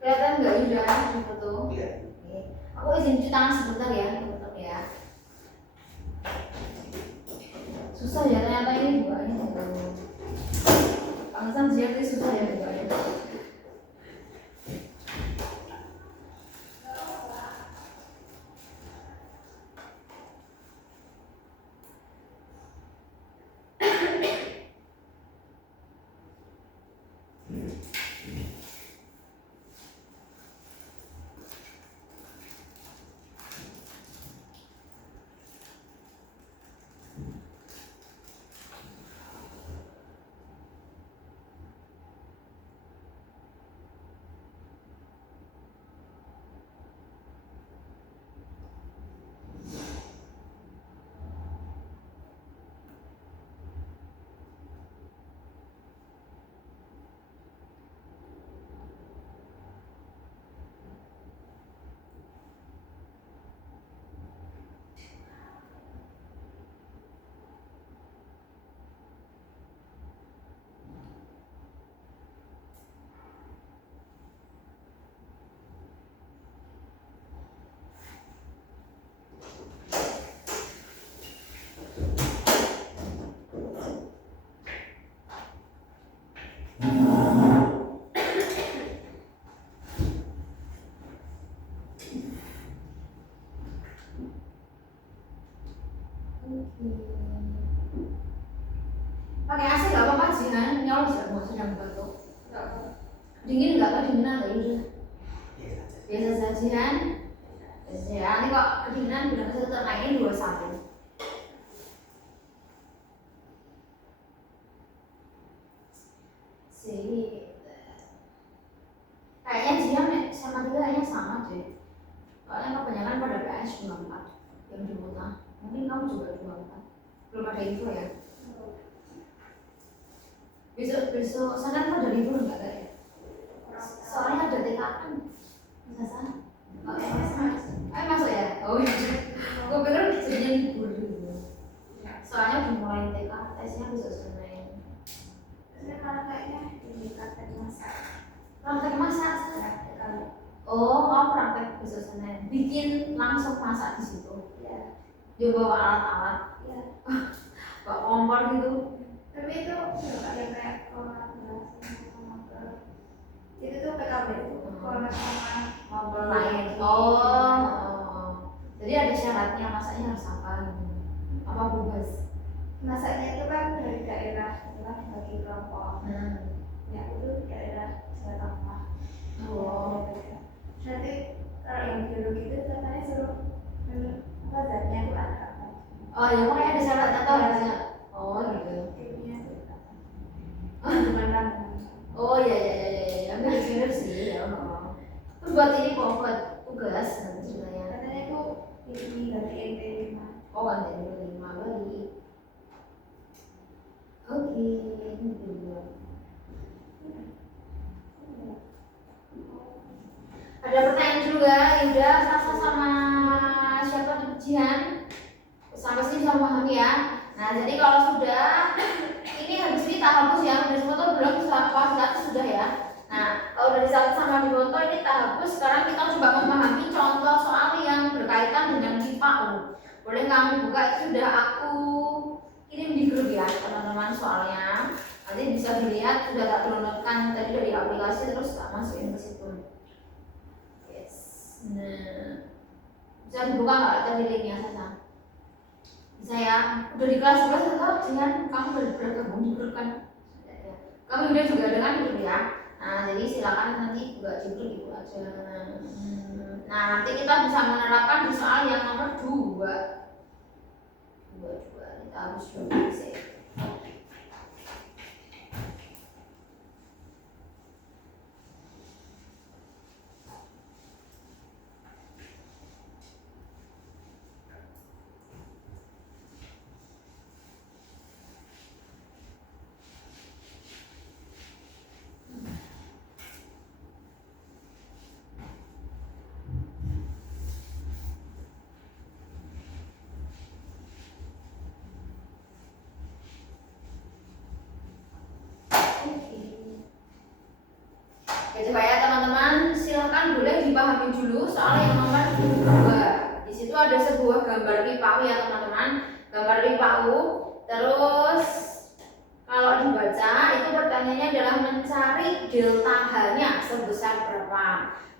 Kelihatan nggak Yuda di foto? Iya. Oke. Aku izin cuci tangan sebentar ya, teman-teman ya. Susah ya ternyata ini buahnya. Bangsan jadi susah ya buahnya. Pakai AC nggak apa-apa sih kan? Nyala sudah sedang batuk. Dingin nggak? Kedinginan nggak Yuda? Biasa saja kan? Biasa ya. Ini kok kedinginan bilang tetap naikin 21. Sih. Kayaknya dia sama dia kayaknya sama deh. Soalnya kebanyakan pada PS 24 yang di kota. Mungkin kamu juga 24. Belum ada info ya? Besok sana kan ada libur nggak ya? Soalnya ada TK kan. Bisa sana? Masuk ya? Oh iya. Gue pikir jadinya libur dulu. Soalnya udah mulai TK, tesnya besok Senin. Karena kayaknya ini praktek masak. Praktek masak? Oh, kamu praktek besok Senin. Bikin langsung masak di situ. Iya. Dia bawa alat-alat. Iya. Bawa kompor gitu. Tapi itu nggak ada kayak kolaborasi sama ke itu tuh PKB itu kolaborasi sama Ngobrol lain. Oh. Jadi ada syaratnya masaknya harus apa gitu. Apa bebas? masaknya itu kan dari daerah itu kan bagi kelompok. Ya itu daerah Jawa Tengah. Oh. Nanti kalau yang biologi itu katanya suruh apa zatnya itu ada apa? Oh ya, makanya ada syarat atau harusnya. Oh gitu. Kimia itu bukan rambut. Oh iya, benar sih ya. Terus buat ini kok buat tugas nanti ceritanya. Katanya itu ini dari NT5. Oh kan dari 5 balik. Oke, ini dulu. Ada pertanyaan juga, Yuda, Sasa sama siapa di ujian? Sampai sini bisa memahami ya. Nah, jadi kalau sudah ini habis ini tak hapus ya, udah semua tuh belum kualitas sudah ya. Nah, kalau udah disalin sama di foto ini tak hapus. Sekarang kita coba memahami contoh soal yang berkaitan dengan MIPA. Boleh kamu buka, itu sudah aku kirim di grup ya teman-teman soalnya. Nanti bisa dilihat sudah tak downloadkan tadi dari aplikasi terus tak masukin ke situ. Yes. Nah, bisa dibuka nggak tadi linknya Sasa? Bisa ya. Udah di kelas 11 atau jangan kamu bergabung di grup kan? Kamu udah juga dengan grup ya. Nah, jadi silakan nanti buka di grup itu aja. Nah, nanti kita bisa menerapkan di soal yang nomor 2. Kita harus dulu sih. gambar pipa ya teman-teman, gambar pipa. Terus kalau dibaca itu pertanyaannya adalah mencari delta H-nya sebesar berapa.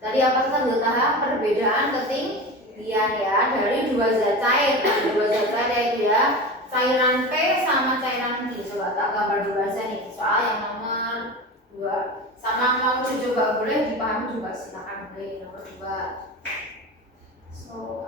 Tadi apa delta H? Perbedaan ketinggian ya dari dua zat cair. Nah, dua zat cair yaitu ya cairan P sama cairan Q. Coba tak gambar dulu aja nih soal yang nomor 2. Sama mau coba boleh dipahami juga silakan boleh nomor 2. So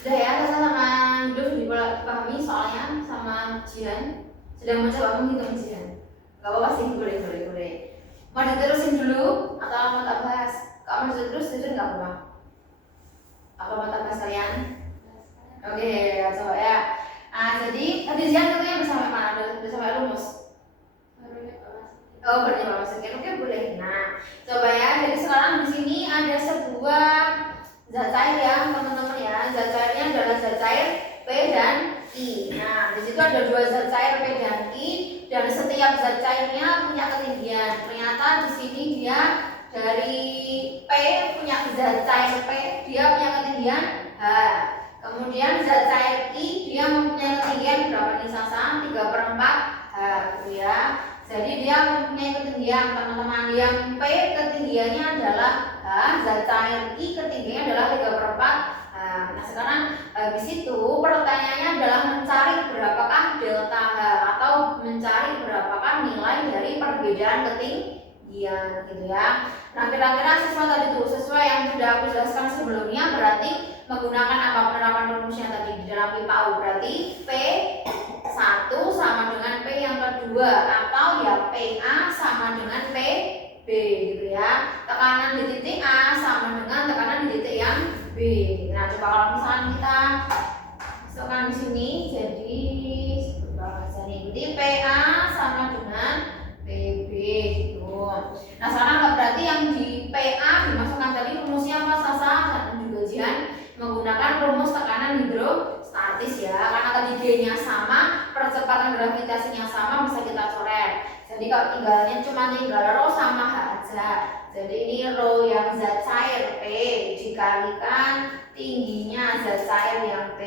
sudah ya, Tessa sama Hidup dipahami soalnya sama Jihan sedang mencoba menghitung Jihan. Gak apa-apa sih, boleh. Mau diterusin dulu atau mau tak bahas? Kalau mau diterus gak apa-apa. Apa mau tak bahas kalian? Oke, coba ya. Jadi tadi Jihan katanya udah sampai mana? Udah sampai rumus? Oh, berarti kalau sekian, oke boleh. Nah, coba ya. Jadi sekarang di sini ada sebuah zat cair ya, teman-teman ya. Zat cairnya adalah zat cair P dan I. Nah, di situ ada dua zat cair P dan I, dan setiap zat cairnya punya ketinggian. Ternyata di sini dia dari P punya zat cair P, dia punya ketinggian H. Kemudian zat cair I dia mempunyai ketinggian berapa nih Sasa? 3/4 H, gitu ya. Jadi dia mempunyai ketinggian teman-teman, yang P ketinggiannya adalah H, zat cair I ketinggiannya adalah 3/4 H. Nah sekarang habis itu pertanyaannya adalah mencari berapakah delta H atau mencari berapakah nilai dari perbedaan ketinggian gitu ya. Nah kira-kira siswa tadi tuh sesuai yang sudah aku jelaskan sebelumnya, berarti menggunakan apa penerapan rumusnya tadi di dalam pipa U, berarti P1 sama dengan P yang kedua, atau ya PA sama dengan PB gitu ya. Tekanan di titik A sama dengan tekanan di titik yang B. Nah coba kalau misalnya kita masukkan di sini, jadi bahasa ini PA sama dengan PB gitu. Nah sekarang berarti yang di PA dimasukkan tadi rumusnya apa Sasa dan juga Jihan? Menggunakan rumus tekanan hidrostatis ya, karena tadi G-nya sama, percepatan gravitasinya sama, bisa kita coret. Jadi kalau tinggal rho sama H aja. Jadi ini rho yang zat cair P dikalikan tingginya zat cair yang T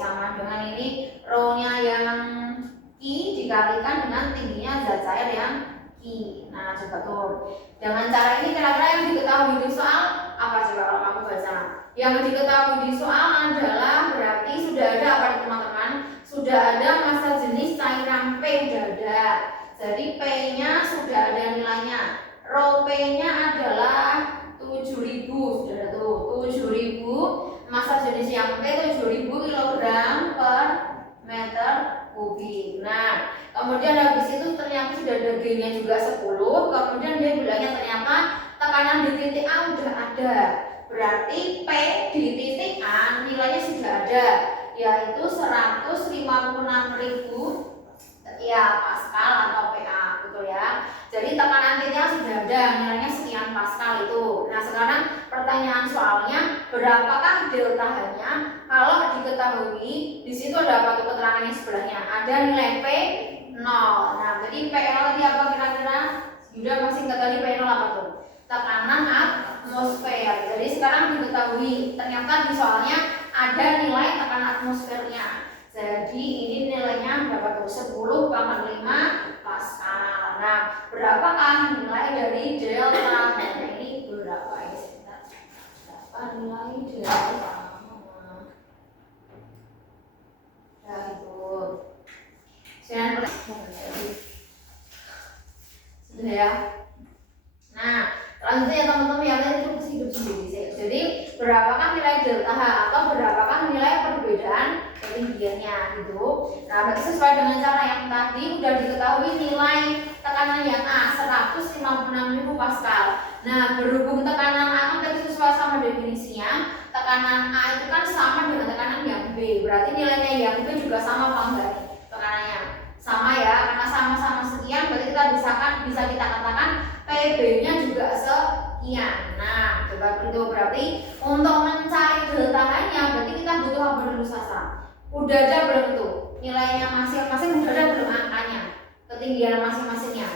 sama dengan ini rho-nya yang I dikalikan dengan tingginya zat cair yang I. Nah coba tuh, dengan cara ini kira-kira yang diketahui di soal apa coba kalau kamu baca? Yang diketahui di soal adalah berarti sudah ada apa teman-teman? Sudah ada massa jenis cairan P sudah ada. Jadi P-nya sudah ada nilainya. Rho P-nya adalah 7.000 sudah ada tuh 7.000. Massa jenis yang P 7.000 kg per meter kubik. Nah, kemudian habis itu ternyata sudah ada G-nya juga 10. Kemudian dia bilangnya ternyata tekanan di titik A udah ada. Berarti P di titik A nilainya sudah ada, yaitu 156.000 ya Pascal atau PA, betul ya. Jadi tekanan titiknya sudah ada, nilainya sekian Pascal itu. Nah, sekarang pertanyaan soalnya, berapakah delta H-nya? Kalau diketahui di situ ada apa tuh keterangannya sebelahnya? Ada nilai P 0. Nah, jadi P0 tadi apa kira-kira? Sudah masih ingat tadi P0 apa tuh? Tekanan atmosfer. Jadi sekarang diketahui ternyata di soalnya ada nilai tekanan atmosfernya. Jadi ini nilainya berapa tuh? 10,5 Pascal. Nah, berapakah nilai dari delta? Nah, ini berapa ya? Berapa nilai delta? Nah, itu. Sudah ya. Nah, selanjutnya teman-teman yang lain itu hidup sendiri. Jadi berapakah nilai delta H atau berapakah nilai perbedaan ketinggiannya gitu. Nah, berarti sesuai dengan cara yang tadi udah diketahui nilai tekanan yang A 156.000 Pascal. Nah, berhubung tekanan A kan tadi sesuai sama definisinya, tekanan A itu kan sama dengan tekanan yang B. Berarti nilainya yang B juga sama apa enggak nih? Tekanannya sama ya, karena sama-sama sekian berarti kita bisa kita katakan PB-nya juga sekian. Nah, coba itu berarti untuk mencari delta H-nya berarti kita butuh apa dulu Sasa? Udah ada belum tuh? Nilainya masing-masing udah ada belum angkanya? Ketinggian masing-masingnya?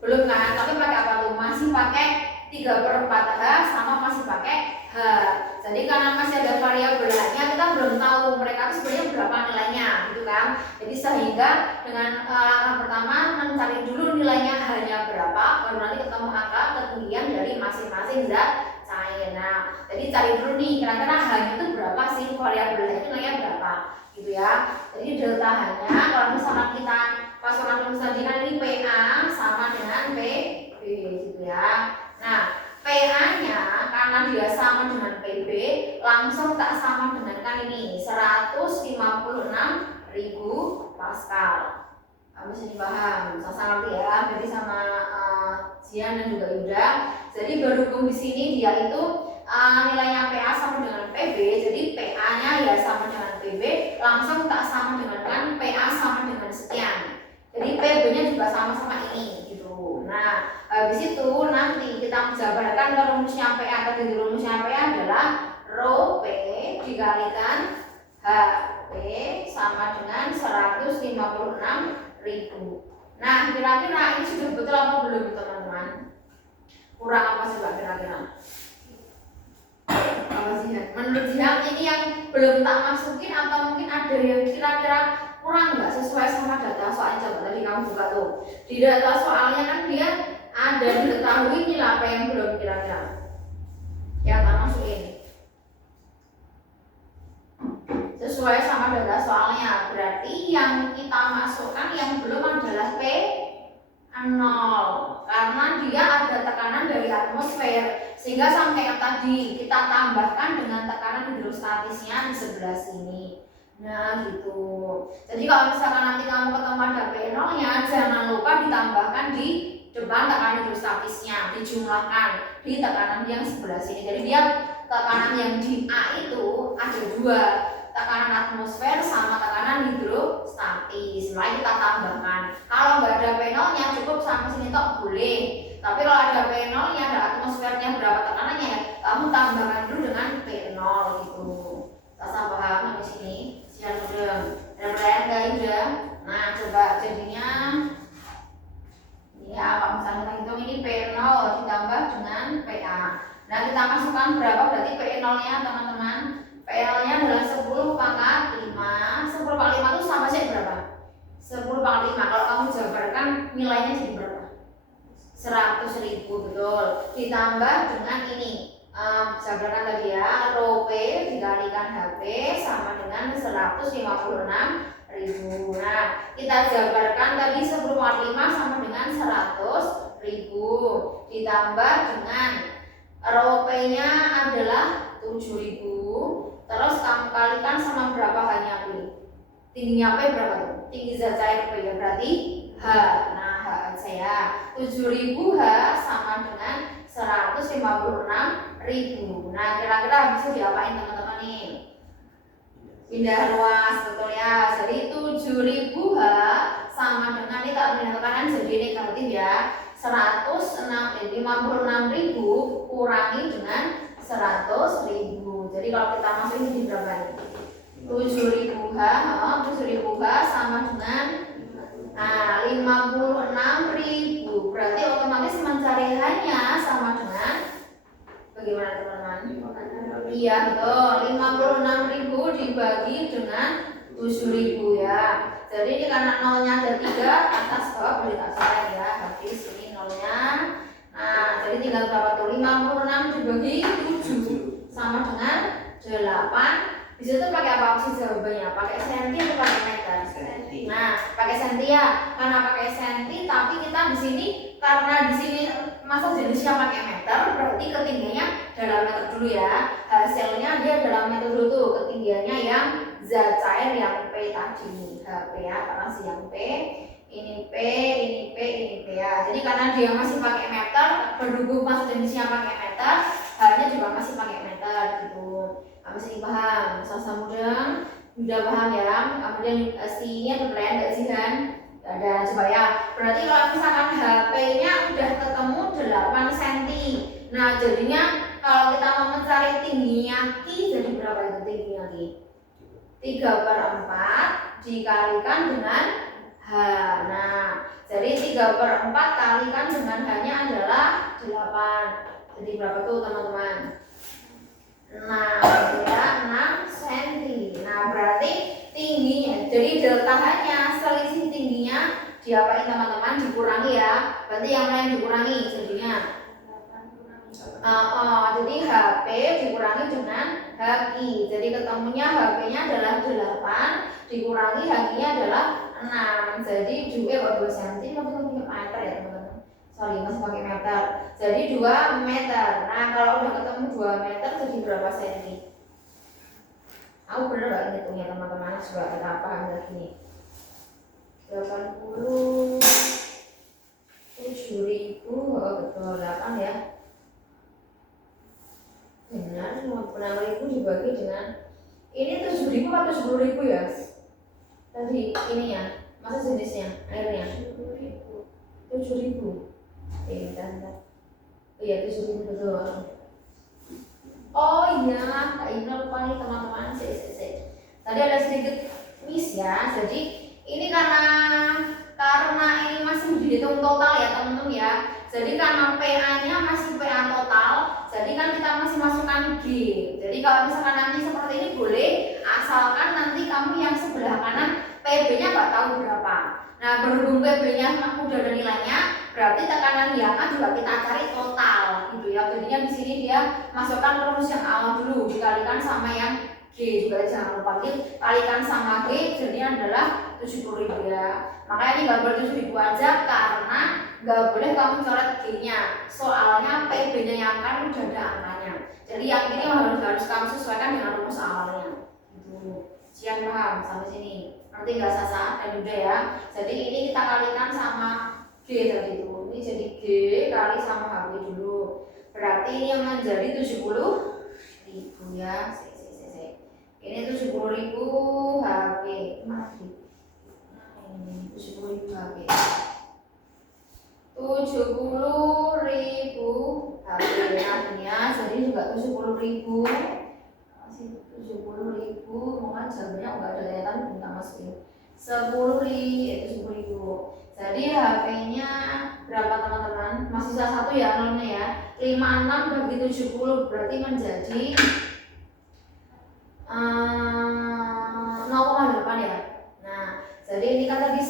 Belum kan? Tapi pakai apa tuh? Masih pakai 3/4 H sama masih pakai H. Jadi karena masih ada variabel H-nya kita belum tahu mereka itu sebenarnya berapa nilainya gitu kan. Jadi sehingga dengan langkah pertama mencari dulu nilainya H-nya berapa, baru nanti ketemu angka ketinggian dari masing-masing zat cair. Nah, jadi cari dulu nih kira-kira H-nya itu berapa sih, variabel H itu nilainya berapa gitu ya. Jadi delta H-nya kalau misalnya kita pasangan rumus tadi kan ini PA sama dengan PB gitu ya. Nah, PA-nya karena dia sama dengan PB, langsung tak sama dengan kan ini 156.000 Pascal. Bisa dipaham, sama ya, jadi sama Jian dan juga Yuda. Jadi berhubung di sini dia itu nilainya PA sama dengan PB, jadi PA-nya ya sama dengan PB, langsung tak sama dengan kan PA sama dengan sekian. Jadi PB-nya juga sama-sama ini gitu. Nah, habis itu nanti kita menjabarkan ke rumusnya PA. Tadi rumusnya PA adalah rho P dikalikan HP sama dengan 156.000. Nah, kira-kira ini sudah betul apa belum teman-teman? Kurang apa sih Pak kira-kira? Apa sih? Menurut Jihan ini yang belum tak masukin atau mungkin ada yang kira-kira kurang nggak sesuai sama data soalnya? Coba tadi kamu buka tuh. Di data soalnya kan dia ada diketahui nilai apa yang belum kira-kira? Yang tak masukin. Sesuai sama data soalnya, berarti yang kita masukkan yang belum adalah P0 karena dia ada tekanan dari atmosfer, sehingga sampai yang tadi kita tambahkan dengan tekanan hidrostatisnya di sebelah sini. Nah gitu. Jadi kalau misalkan nanti kamu ketemu ada P0 nya, jangan lupa ditambahkan di depan tekanan hidrostatisnya, dijumlahkan di tekanan yang sebelah sini. Jadi dia tekanan yang di A itu ada dua, tekanan atmosfer sama tekanan hidrostatis. Mari kita tambahkan. Kalau nggak ada P0 nya cukup sampai sini tok boleh. Tapi kalau ada P0 nya, ada atmosfernya berapa tekanannya ya, kamu tambahkan dulu dengan P0 gitu. Sasa paham di sini? Siang udah. Benar-benar enggak udah. Nah, coba jadinya ya, kalau misalnya kita hitung ini P0 ditambah dengan PA. Nah, kita masukkan berapa berarti P0 nya teman-teman? PL-nya adalah 10 pangkat 5. 10 pangkat 5 itu sama sih berapa? 10 pangkat 5. Kalau kamu jabarkan nilainya jadi berapa? 100.000 betul. Ditambah dengan ini jabarkan tadi ya, ROP dikalikan HP sama dengan 156.000. Nah, kita jabarkan tadi 10/5 sama dengan 100.000 ditambah dengan ROP-nya adalah 7.000. Terus kamu kalikan sama berapa H-nya P? Tingginya P berapa tuh? Tinggi zat cair P ya, berarti H. Nah, H saya 7.000 H sama dengan 156.000. Nah, kira-kira bisa diapain teman-teman nih? Pindah ruas, betul ya. Jadi 7.000 H sama dengan, ini tak pindah kanan jadi negatif ya, 56.000 kurangi dengan 100.000. Jadi kalau kita masukin jadi berapa nih? 7.000 H, 7.000 H sama dengan 56.000. Berarti otomatis mencari H-nya sama dengan bagaimana teman-teman? Iya betul, 56.000 dibagi dengan 7.000 ya. Jadi ini karena nolnya ada 3, atas bawah boleh tak salah ya. Habis ini nolnya. Nah, jadi tinggal berapa tuh? 56 dibagi 7 sama dengan 8. Di situ pakai apa sih jawabannya? Pakai senti atau pakai meter? Senti. Nah, pakai senti ya. Karena pakai senti, tapi kita di sini karena di sini masa jenisnya pakai meter, berarti ketinggiannya dalam meter dulu ya. Hasilnya dia dalam meter dulu tuh, ketinggiannya yang zat cair yang P tadi. P ya, karena si yang P, ini P, ini P, ini P ya. Jadi karena dia masih pakai meter, berhubung masa jenisnya pakai meter, H-nya juga masih pakai meter gitu. Kamu sini paham? Sasa mudah, udah paham ya. Kemudian si ini ada plan nggak sih kan? Ada, coba ya. Berarti kalau misalkan HP-nya udah ketemu 8 cm. Nah, jadinya kalau kita mau mencari tingginya Ki, jadi berapa itu tingginya Ki? 3/4 dikalikan dengan H. Nah, jadi 3/4 kalikan dengan H-nya adalah 8. Jadi berapa tuh teman-teman? 6 ya, 6 cm. Nah, berarti tingginya, jadi delta H-nya, selisih tingginya diapain teman-teman? Dikurangi ya. Berarti yang lain dikurangi jadinya. Jadi HP dikurangi dengan HQ. Jadi ketemunya HP-nya adalah 8 dikurangi HQ-nya adalah 6. Jadi 2 cm masih pakai meter ya teman-teman. Sorry, masih pakai meter. Jadi 2 meter. Nah, kalau udah ketemu 2 meter jadi berapa cm? Aku bener gak ngitungnya teman-teman? Coba kita paham lagi nih. 80 7.000, betul 8 ya. Benar, 56.000 dibagi dengan ini 7.000 atau 10.000 ya? Tadi ini ya, masa jenisnya, airnya 7.000. Bentar. Iya 7.000 betul. Oh iya, Kak Ina lupa nih teman-teman. Tadi ada sedikit miss ya. Jadi ini karena ini masih dihitung total ya teman-teman ya. Jadi karena PA-nya masih PA total, jadi kan kita masih masukkan G. Jadi kalau misalkan nanti seperti ini boleh, asalkan nanti kamu yang sebelah kanan PB-nya nggak tahu berapa. Nah, berhubung PB-nya udah ada nilainya, berarti tekanan yang A juga kita cari total gitu ya. Jadinya di sini dia masukkan rumus yang awal dulu dikalikan sama yang G, juga jangan lupa kalikan sama G, jadinya adalah 70.000 ya. Makanya ini nggak boleh 7.000 aja karena nggak boleh kamu coret G-nya. Soalnya PB-nya yang kan udah ada angkanya. Jadi yang ini harus kamu sesuaikan dengan rumus awalnya. Gitu. Siap paham sampai sini? Nanti nggak Sasa dan Yuda ya. Jadi ini kita kalikan sama G tadi itu. Ini jadi G kali sama HB dulu. Berarti ini yang menjadi 70.000 ya. Ini 70.000 HB. Maaf nih. Ini 70.000 HB. 70.000 HB artinya jadi juga 70.000. Masih 70.000. Mohon jawabannya enggak ada kelihatan kita masukin. 10.000 itu 10.000. Jadi HP-nya berapa teman-teman? Masih satu ya nolnya ya. 56 bagi 70 berarti menjadi 0,8 ya. Nah, jadi ini kan tadi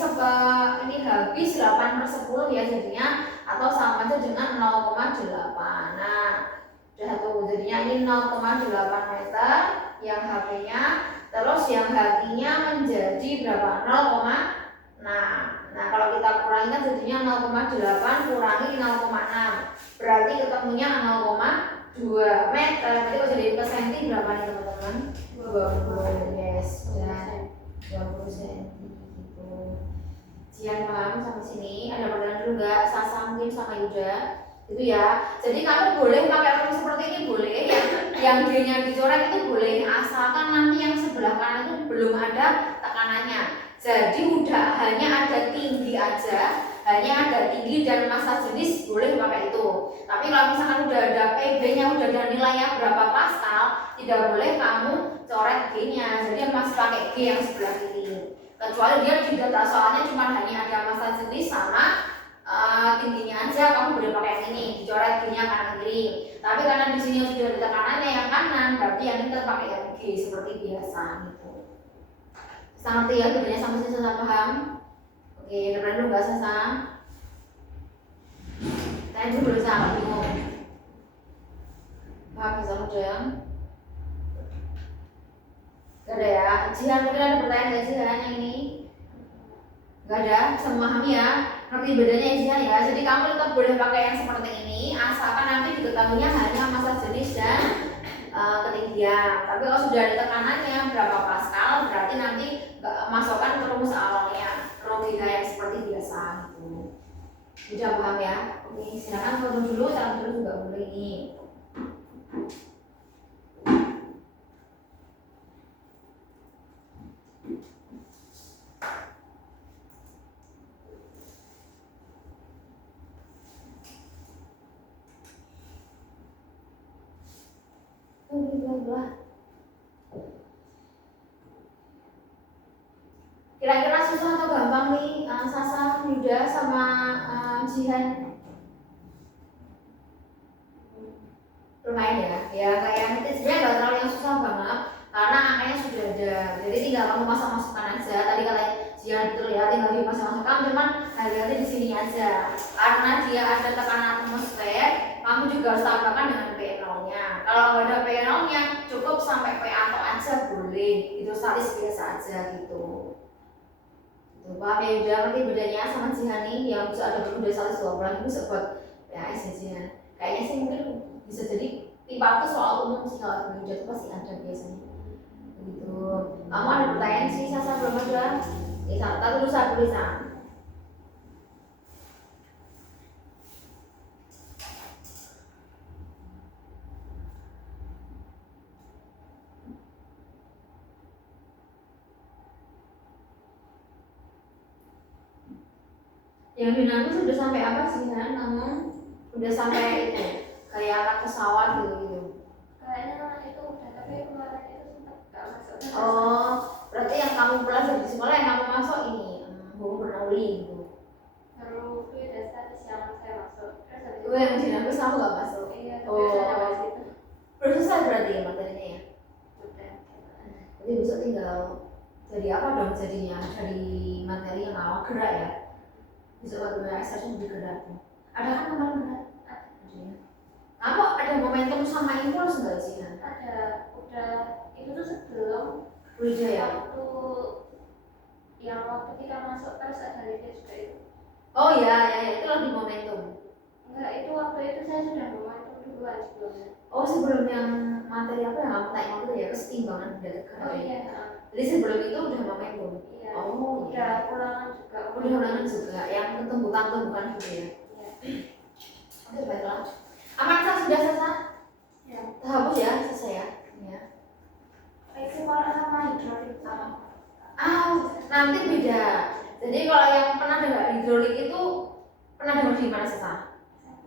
ini habis 8/10 ya jadinya, atau sama aja dengan 0,8. Nah, Udah satu, jadinya ini 0,8 meter yang HP-nya, terus yang HQ-nya menjadi berapa? 0,6. Nah kalau kita kurangi kan jadinya 0,8 kurangi 0,6, berarti ketemunya 0,2 meter. Jadi kalau jadi ke senti berapa nih teman-teman? 20. Yes, dan 20 cm gitu. Jian paham sampai sini? Ada pertanyaan dulu nggak? Sasa mungkin sama Yuda itu ya. Jadi kamu boleh pakai rumus seperti ini, boleh yang D-nya dicoret itu boleh, asalkan nanti yang sebelah kanan itu belum ada tekanannya. Jadi udah hanya ada tinggi aja, hanya ada tinggi dan massa jenis, boleh pakai itu. Tapi kalau misalkan udah ada PB-nya, udah ada nilainya berapa pascal, tidak boleh kamu coret G-nya. Jadi masih pakai G yang sebelah kiri. Kecuali dia di data soalnya cuma hanya ada massa jenis sama tingginya aja, kamu boleh pakai yang ini, dicoret G-nya kanan kiri. Tapi karena di sini sudah ada tekanannya yang kanan, berarti yang ini tetap pakai yang G seperti biasa gitu. Sangat ya, bedanya sampai sini sudah paham? Oke, depan dulu nggak Sasa? Tanya dulu sama bingung. Paham bisa udah? Gak ada ya? Jihan mungkin ada pertanyaan nggak Jihan yang ini? Gak ada? Bisa memahami ya? Ngerti bedanya ya Jihan ya? Jadi kamu tetap boleh pakai yang seperti ini, asalkan nanti diketahuinya hanya massa jenis dan ketinggian. Tapi kalau sudah ada tekanannya berapa pascal, berarti nanti masukkan ke rumus awalnya, logika yang seperti biasa gitu. Sudah paham ya? Oke, silakan foto dulu, cara dulu juga boleh ini. Kira-kira susah atau gampang nih Sasa, Yuda sama Jihan? Lumayan ya, ya kayak nanti sebenarnya nggak terlalu yang susah banget karena angkanya sudah ada, jadi tinggal kamu masuk-masukkan aja. Tadi kata Jihan betul ya, tinggal dimasuk-masukkan, cuman hati-hati di sini aja karena dia ada tekanan atmosfer. Kamu juga harus tambahkan dengan P0-nya. Kalau nggak ada P0-nya, cukup sampai P atau aja boleh, itu statis biasa aja gitu. Paham ya udah, ngerti bedanya sama Jihan nih yang bisa ada berbeda 120 bisa buat PAS ya Jihan. Kayaknya sih mungkin bisa jadi pipa itu soal umum sih, kalau berbeda itu pasti ada biasanya gitu. Kamu ada pertanyaan sih Sasa belum ada? Ya satu dulu satu tulisan. Yang dinamo sudah sampai apa sih kan? Namun udah sampai itu kayak angkat pesawat gitu. Kayaknya itu udah, tapi kemarin itu sempat gak masuk. Oh, berarti yang kamu pelajari di sekolah yang kamu masuk ini buku Bernoulli gitu. Baru ada statis yang saya masuk. Terus habis Gue yang dinamo kamu gak masuk. Iya, tapi Oh, saya dapat situ. udah selesai berarti ya materinya ya. Udah. Jadi besok tinggal jadi apa dong jadinya dari materi yang awal gerak ya. Besok waktu session lebih gerak. Ada kan kemarin gerak? Ada ya. Kamu ada momentum sama impuls nggak sih kan? Ada, udah itu tuh sebelum Udah ya. waktu kita masuk terus ada lidah juga itu. Oh ya, itu lagi momentum. Enggak, itu waktu itu saya sudah momentum duluan sebelumnya. Oh sebelum yang materi apa yang kamu tanya itu ya kesetimbangan udah gerak. Oh iya. Jadi sebelum itu udah momentum. Iya. Oh Udah ulangan juga. udah ulangan juga yang tumbukan gitu ya. Iya. Oke baiklah. Aman sah sudah selesai? Ya. Hapus ya selesai ya. Ya. Itu kalau sama hidrolik sama. Nanti beda. Jadi kalau yang pernah dengar hidrolik itu pernah dengar di mana sih?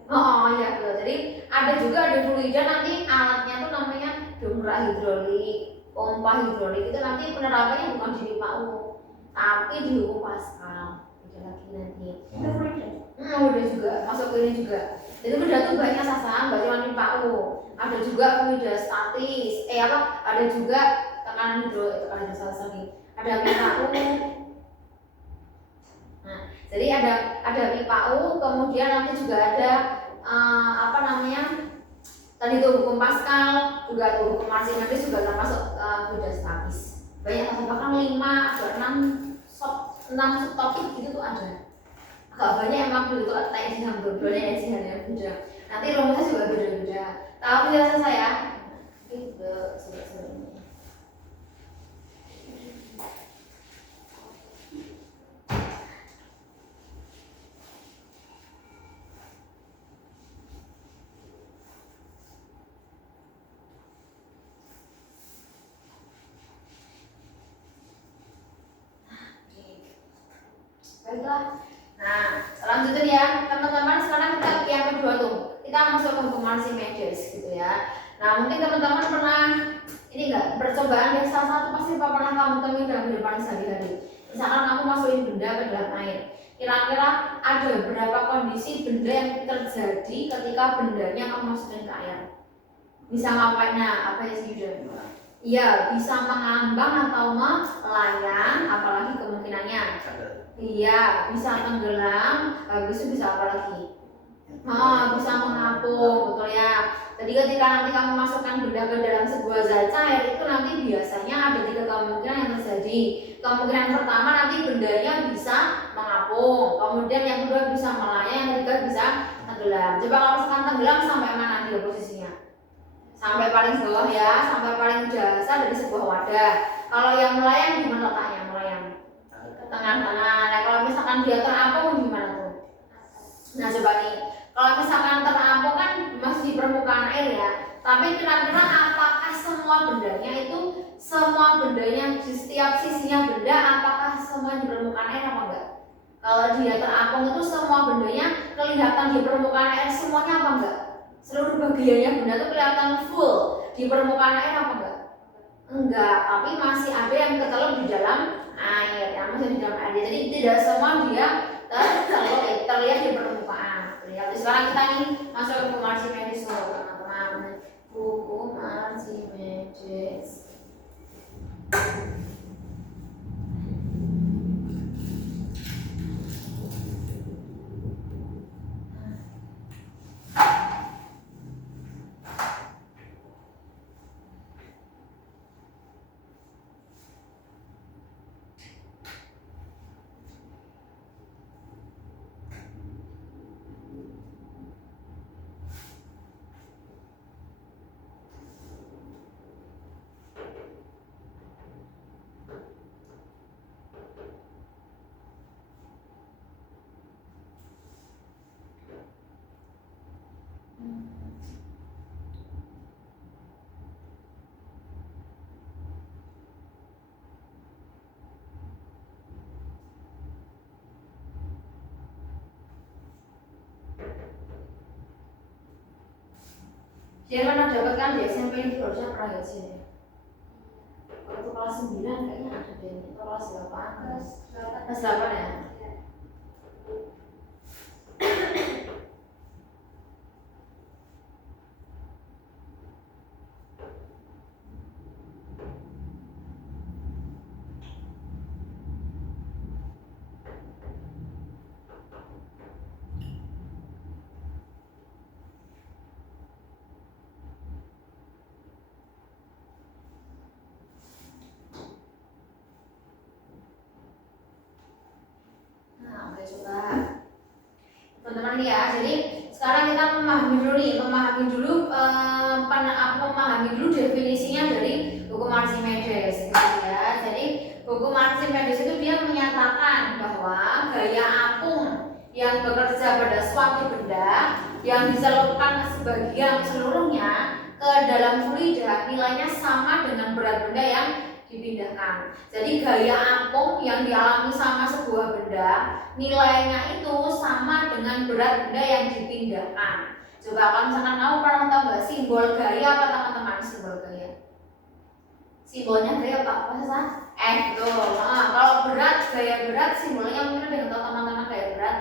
Oh iya betul. Jadi ada juga ada fluida nanti alatnya tuh namanya dongkrak hidrolik, pompa hidrolik itu nanti penerapannya bukan di pipa U, tapi di U Pascal. Beda lagi nanti. Itu fluida. Udah juga masuk ke ini juga. Jadi udah tuh banyak Sasa, nggak cuma pipa U. Ada juga fluida statis. Ada juga tekanan tekanan salah lagi. Ada pipa U. Nah, jadi ada pipa U, kemudian nanti juga ada Tadi itu hukum Pascal, juga tuh hukum Archimedes juga termasuk hidrostatis. Banyak, bahkan 5 atau 6 topik gitu tuh ada. Agak banyak emang dulu tuh kayak di dua-duanya ya sih ada beda. Nanti rumusnya juga beda-beda. Tahu penjelasan saya? Itu sebenarnya. Baiklah. Nah, selanjutnya ya, teman-teman sekarang kita yang kedua tuh, kita masuk ke hukum Archimedes gitu ya. Nah, mungkin teman-teman pernah ini enggak percobaan yang salah satu pasti pernah kamu temui dalam kehidupan sehari-hari. Misalkan kamu masukin benda ke dalam air. Kira-kira ada berapa kondisi benda yang terjadi ketika bendanya kamu masukin ke air? Bisa ngapain? Nah, apa ya sih udah? Iya, bisa mengambang atau melayang, apalagi kemungkinannya. Iya, bisa tenggelam, habis itu bisa apa lagi? Bisa mengapung, betul ya. Jadi ketika nanti kamu masukkan benda ke dalam sebuah zat cair itu nanti biasanya ada 3 kemungkinan yang terjadi. Kemungkinan pertama nanti bendanya bisa mengapung, kemudian yang kedua bisa melayang, yang ketiga bisa tenggelam. Coba kalau misalkan tenggelam sampai mana dia posisinya? Sampai paling bawah ya, sampai paling dasar dari sebuah wadah. Kalau yang melayang di mana letaknya melayang? Tengah-tengah. Nah kalau misalkan dia terapung gimana tuh? Nah coba nih, kalau misalkan terapung kan masih di permukaan air ya. Tapi kira-kira apakah semua bendanya di setiap sisinya benda, apakah semua di permukaan air apa enggak? Kalau dia terapung itu semua bendanya kelihatan di permukaan air semuanya apa enggak? Seluruh bagiannya benda itu kelihatan full di permukaan air apa enggak? Enggak, tapi masih ada yang ketelup di dalam air, yang masih di dalam air. Jadi tidak semua dia terlihat di permukaan. Lihat. Sekarang kita nih masuk ke hukum Archimedes dulu, teman-teman. Hukum Archimedes. Jangan dapatkan di SMP itu harusnya pernah ya sih. Waktu kelas 9 kayaknya ada deh, itu kelas 8 kelas 8 ya. Coba teman-teman ya, jadi sekarang kita memahami dulu definisinya dari hukum Archimedes gitu ya. Jadi hukum Archimedes itu dia menyatakan bahwa gaya apung yang bekerja pada suatu benda yang dicelupkan sebagian seluruhnya ke dalam fluida nilainya sama dengan berat benda yang dipindahkan. Jadi gaya apung yang dialami sama sebuah benda nilainya itu sama dengan berat benda yang dipindahkan. Coba kalau misalkan kamu pernah tahu nggak simbol gaya apa teman-teman? Simbol gaya. Simbolnya gaya apa sih? Tuh. Nah, kalau berat, gaya berat simbolnya mungkin ada yang tahu teman-teman gaya berat.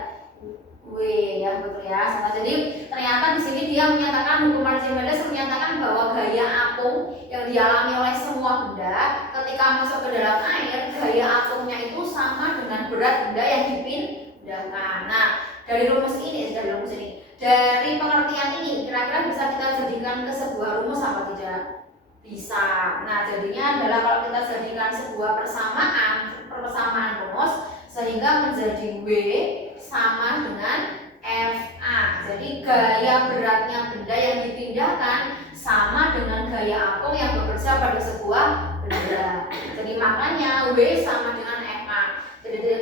W ya betul ya. Sama jadi ternyata di sini dia menyatakan hukum Archimedes menyatakan bahwa gaya apung yang dialami oleh semua benda ketika masuk ke dalam air, gaya apungnya itu sama dengan berat benda yang dipindahkan. Nah, dari rumus ini Dari pengertian ini kira-kira bisa kita jadikan ke sebuah rumus apa tidak? Bisa. Nah, jadinya adalah kalau kita jadikan sebuah persamaan rumus sehingga menjadi W sama dengan FA. Jadi gaya beratnya benda yang dipindahkan sama dengan gaya apung yang bekerja pada sebuah benda. Jadi makanya W sama dengan FA.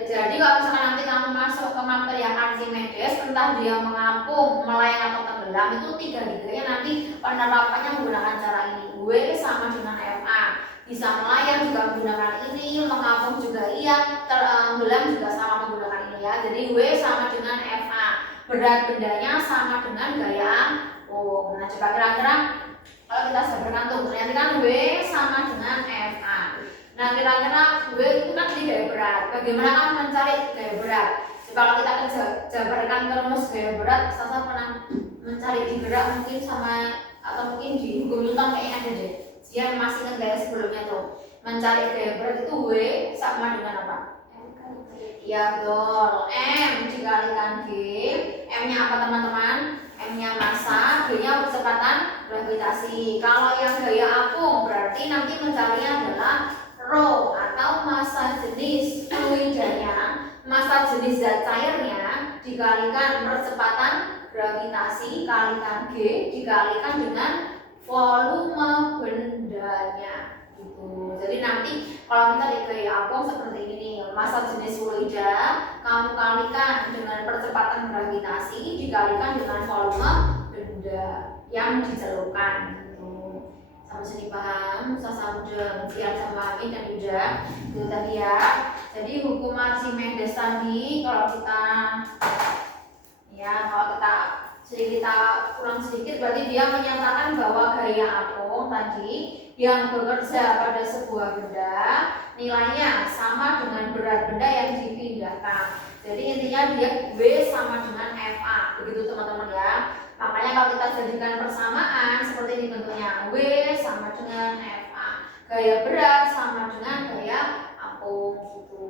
Jadi kalau misalkan nanti kamu masuk ke materi yang Archimedes, entah dia mengapung, melayang atau tenggelam, itu tiga-tiganya nanti penerapannya menggunakan cara ini. W sama dengan FA. Bisa melayang juga menggunakan ini, mengapung juga iya, tenggelam juga sama menggunakan ini ya. Jadi W sama dengan FA. Berat bendanya sama dengan gaya apung. Nah, coba kira-kira kalau kita jabarkan tuh, ternyata kan W sama dengan FA. Nah, kira-kira W itu kan di gaya berat. Bagaimana kan mencari gaya berat? Coba kalau kita jabarkan ke rumus gaya berat, Sasa pernah mencari di gerak mungkin sama atau mungkin di hukum Newton kayaknya ada deh. Dia masih ingat gaya sebelumnya tuh. Mencari gaya berat itu W sama dengan apa? Ya betul, M dikalikan G. M-nya apa teman-teman? M-nya massa, G-nya percepatan gravitasi. Kalau yang gaya apung berarti nanti mencarinya adalah rho atau massa jenis fluidanya, massa jenis zat cairnya dikalikan percepatan gravitasi kalikan G dikalikan dengan volume bendanya gitu. Jadi nanti kalau mencari gaya apung seperti ini, massa jenis fluida kamu kalikan dengan percepatan gravitasi dikalikan dengan volume benda yang dicelupkan gitu. Sampai sini paham? Sasa udah siap sama ini dan udah itu tadi ya. Jadi hukum Archimedes tadi kalau kita ulang sedikit berarti dia menyatakan bahwa gaya apung tadi yang bekerja pada sebuah benda nilainya sama dengan berat benda yang dipindahkan. Jadi intinya dia W sama dengan FA. Begitu teman-teman ya. Makanya kalau kita jadikan persamaan seperti ini bentuknya, W sama dengan FA. Gaya berat sama dengan gaya apung gitu.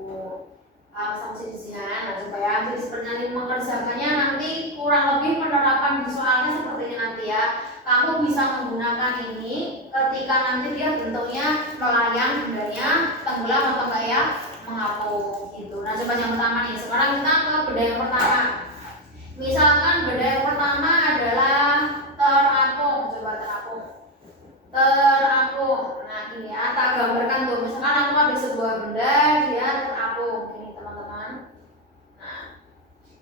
Sampai di sini. Nah, supaya jadi seperti nanti mengerjakannya nanti kurang lebih penerapan di soalnya seperti ini nanti ya. Kamu bisa menggunakan ini ketika nanti dia bentuknya melayang, bendanya tenggelam atau kayak mengapung gitu. Nah, coba yang pertama nih. Sekarang kita ke benda yang pertama. Misalkan benda yang pertama adalah terapung. Coba terapung. Terapung. Nah, ini ya, tak gambarkan tuh. Misalkan aku ada sebuah benda dia terapung. Ini teman-teman. Nah,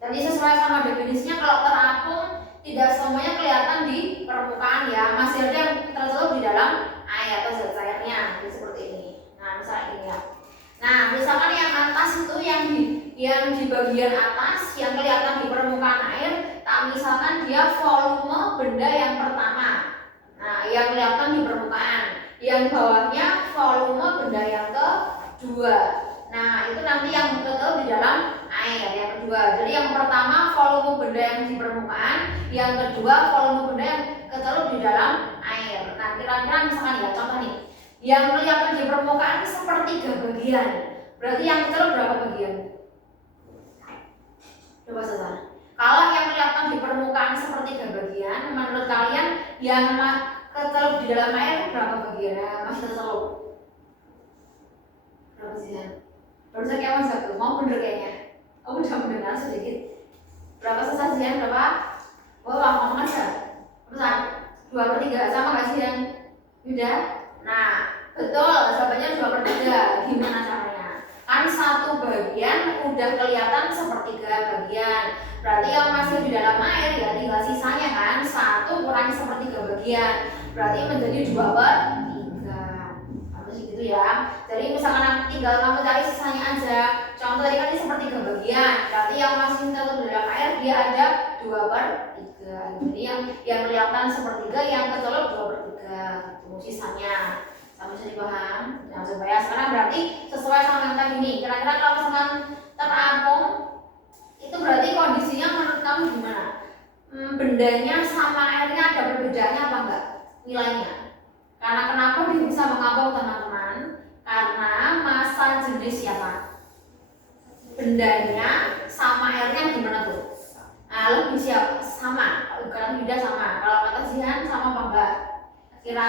tadi sesuai sama definisinya kalau terapung tidak semuanya kelihatan di permukaan ya, masih ada yang tercelup di dalam air atau zat cairnya seperti ini. Nah, misalnya ini ya. Nah, misalkan yang atas itu yang di bagian atas yang kelihatan di permukaan air, tak misalkan dia volume benda yang pertama. Nah, yang kelihatan di permukaan. Yang bawahnya volume benda yang kedua. Nah, itu nanti yang tercelup di dalam air yang kedua. Jadi yang pertama volume benda yang di permukaan, yang kedua volume benda yang tercelup di dalam air. Nah, kira-kira misalkan ya contoh nih, yang kelihatan di permukaan sepertiga bagian. Berarti yang tercelup berapa bagian? Coba saja. Kalau yang kelihatan di permukaan sepertiga bagian, menurut kalian yang tercelup di dalam air berapa bagian? Masih tercelup? Berapa sih? Baru saya kayak satu, mau bener kayaknya. Oh, udah mendengar sedikit. Berapa sesajian? Berapa? Oh, ngomong aja. Pesan 2/3 sama gak sih yang udah? Nah, betul. Jawabannya 2/3. Gimana caranya? Kan satu bagian udah kelihatan sepertiga bagian. Berarti yang masih di dalam air ya tinggal sisanya kan. 1 kurangi sepertiga bagian. Berarti menjadi 2/3. Gitu ya. Jadi misalkan tinggal kamu cari sisanya aja. Contoh tadi kan ini sepertiga bagian. Berarti yang masih tercelup di dalam air dia ada 2/3. Jadi yang kelihatan sepertiga, yang tercelup 2/3. Itu sisanya. Sampai bisa dipaham? Nah, supaya sekarang berarti sesuai sama yang tadi nih. Kira-kira kalau misalkan terapung itu berarti kondisinya menurut kamu gimana? Bendanya sama airnya ada perbedaannya apa enggak? Nilainya. Karena kenapa dia bisa mengapung teman-teman? Karena massa jenis siapa? Bendanya sama airnya gimana tuh? Nah, lebih siapa? Sama. Yuda sama. Kalau kata Jihan sama apa enggak? Kira?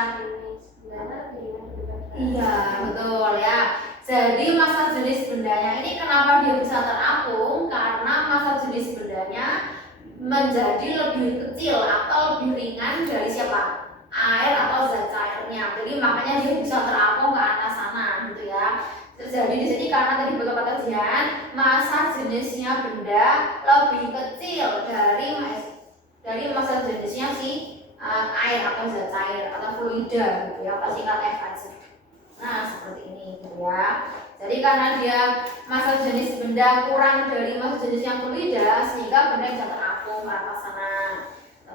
Iya, betul ya. Jadi massa jenis bendanya ini kenapa dia bisa terapung? Karena massa jenis bendanya menjadi lebih kecil atau lebih ringan dari siapa? Air atau zat cairnya. Jadi makanya dia bisa terapung ke atas sana gitu ya. Jadi di sini karena tadi betul kata Jihan, massa jenisnya benda lebih kecil dari massa jenisnya si air atau zat cair atau fluida gitu ya, atau singkat F aja. Nah seperti ini gitu ya. Jadi karena dia massa jenis benda kurang dari massa jenis yang fluida, sehingga benda bisa terapung ke atas sana.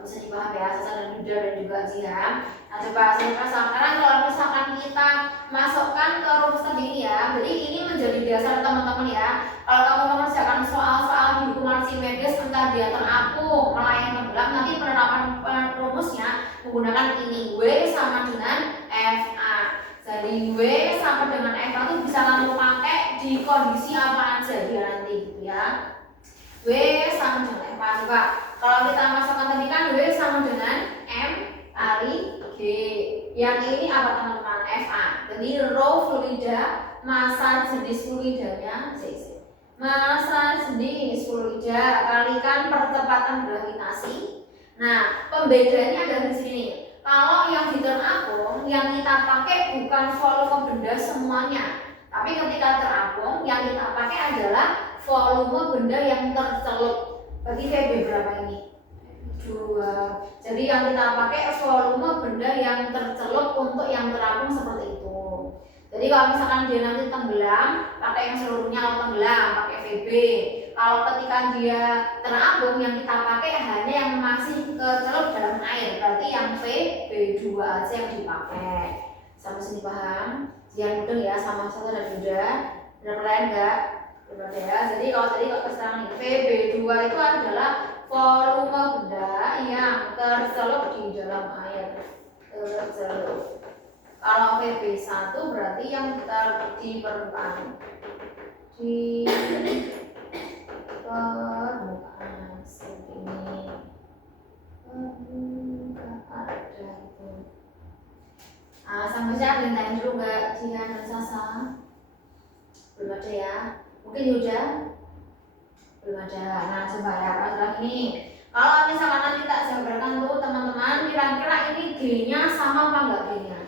Bisa dipahami ya, Sasa dan Yuda dan juga Jihan. Nah coba sekarang kalau misalkan kita masukkan ke rumus tadi ini ya, jadi ini menjadi dasar teman-teman ya. Kalau kamu mengerjakan soal-soal di hukum Archimedes, entah dia terapung, melayang tenggelam, nanti penerapan rumusnya menggunakan ini, W sama dengan FA. Jadi W sama dengan FA itu bisa kamu pakai di kondisi apa aja dia nanti gitu ya. W sama dengan FA. Coba kalau kita masukkan tadi kan W sama dengan M kali G. Yang ini apa teman-teman? FA. Jadi rho fluida, massa jenis fluidanya massa jenis fluida kalikan percepatan gravitasi. Nah, pembedanya ada di sini. Kalau yang di terapung, yang kita pakai bukan volume benda semuanya, tapi ketika terapung, yang kita pakai adalah volume benda yang tercelup. Berarti VB berapa ini? 2. Jadi yang kita pakai volume benda yang tercelup untuk yang terapung seperti itu. Jadi kalau misalkan dia nanti tenggelam, pakai yang seluruhnya. Kalau tenggelam, pakai VB. Kalau ketika dia terapung, yang kita pakai hanya yang masih kecelup dalam air. Berarti yang VB2 aja yang dipakai. Sampai sini paham? Jangan mudeng ya sama Sasa dan Yuda. Ada pertanyaan enggak? Belum ya. Jadi kalau tadi keserangan nih, VB2 itu adalah volume benda yang tercelup di dalam air. Tercelup. Kalau VB1 berarti yang di permukaan. Di permukaan seperti ini. Ada itu. Sampai saya ada yang tanya dulu nggak Jihan dan Sasa? Belum ada ya? Mungkin Yuda? Belum ada. Nah coba ya kalau ini, kalau misalkan nanti tak jabarkan tuh teman-teman, kira-kira ini G-nya sama apa enggak G-nya?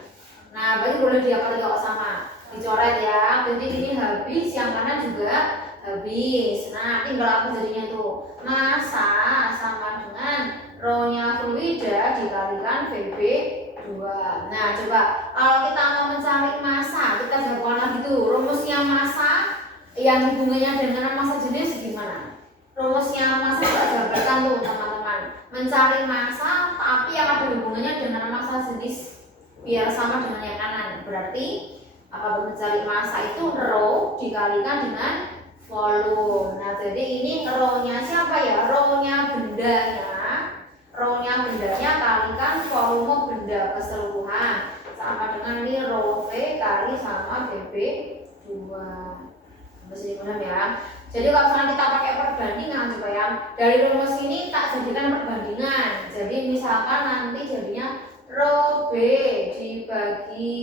Nah berarti boleh diapakan kalau sama, dicoret ya. Jadi ini habis, yang kanan juga habis. Nah tinggal apa jadinya tuh? Massa sama dengan rho-nya fluida dikalikan VB2. Nah coba kalau kita mau mencari massa, kita jabarkan lagi tuh rumusnya massa yang hubungannya dengan massa jenis gimana? Rumusnya massa tak jabarkan tuh teman-teman. Mencari massa tapi yang ada hubungannya dengan massa jenis biar sama dengan yang kanan. Berarti apa mencari massa itu rho dikalikan dengan volume. Nah jadi ini rho-nya siapa ya? Rho-nya bendanya. Rho-nya bendanya kalikan volume benda keseluruhan. Sama dengan ini rho V kali sama VB2. Masih paham ya? Jadi kalau misalnya kita pakai perbandingan coba ya, dari rumus ini tak jadikan perbandingan. Jadi misalkan nanti jadinya rho B dibagi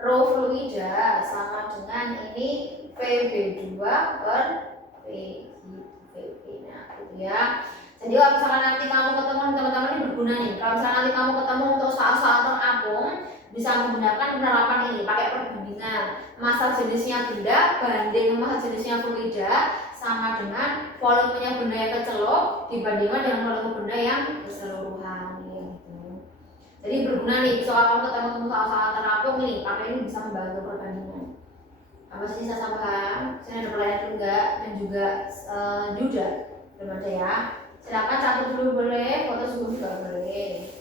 rho fluida sama dengan ini VB2 per V VB. Nah gitu ya. Jadi kalau misalkan nanti kamu ketemu teman-teman ini berguna nih. Kalau misalkan nanti kamu ketemu untuk soal-soal terapung, bisa menggunakan penerapan ini, pakai perbandingan massa jenisnya benda banding massa jenisnya fluida sama dengan volumenya benda yang kecelup dibandingkan dengan volume benda yang keseluruhan gitu. Jadi berguna nih soal kamu ketemu soal-soal terapung ini, pakai ini bisa membantu perbandingan. Apa sih Sasa paham? Saya ada pertanyaan juga dan juga Yuda belum ada ya. Silakan catat dulu boleh, foto sebelum juga boleh.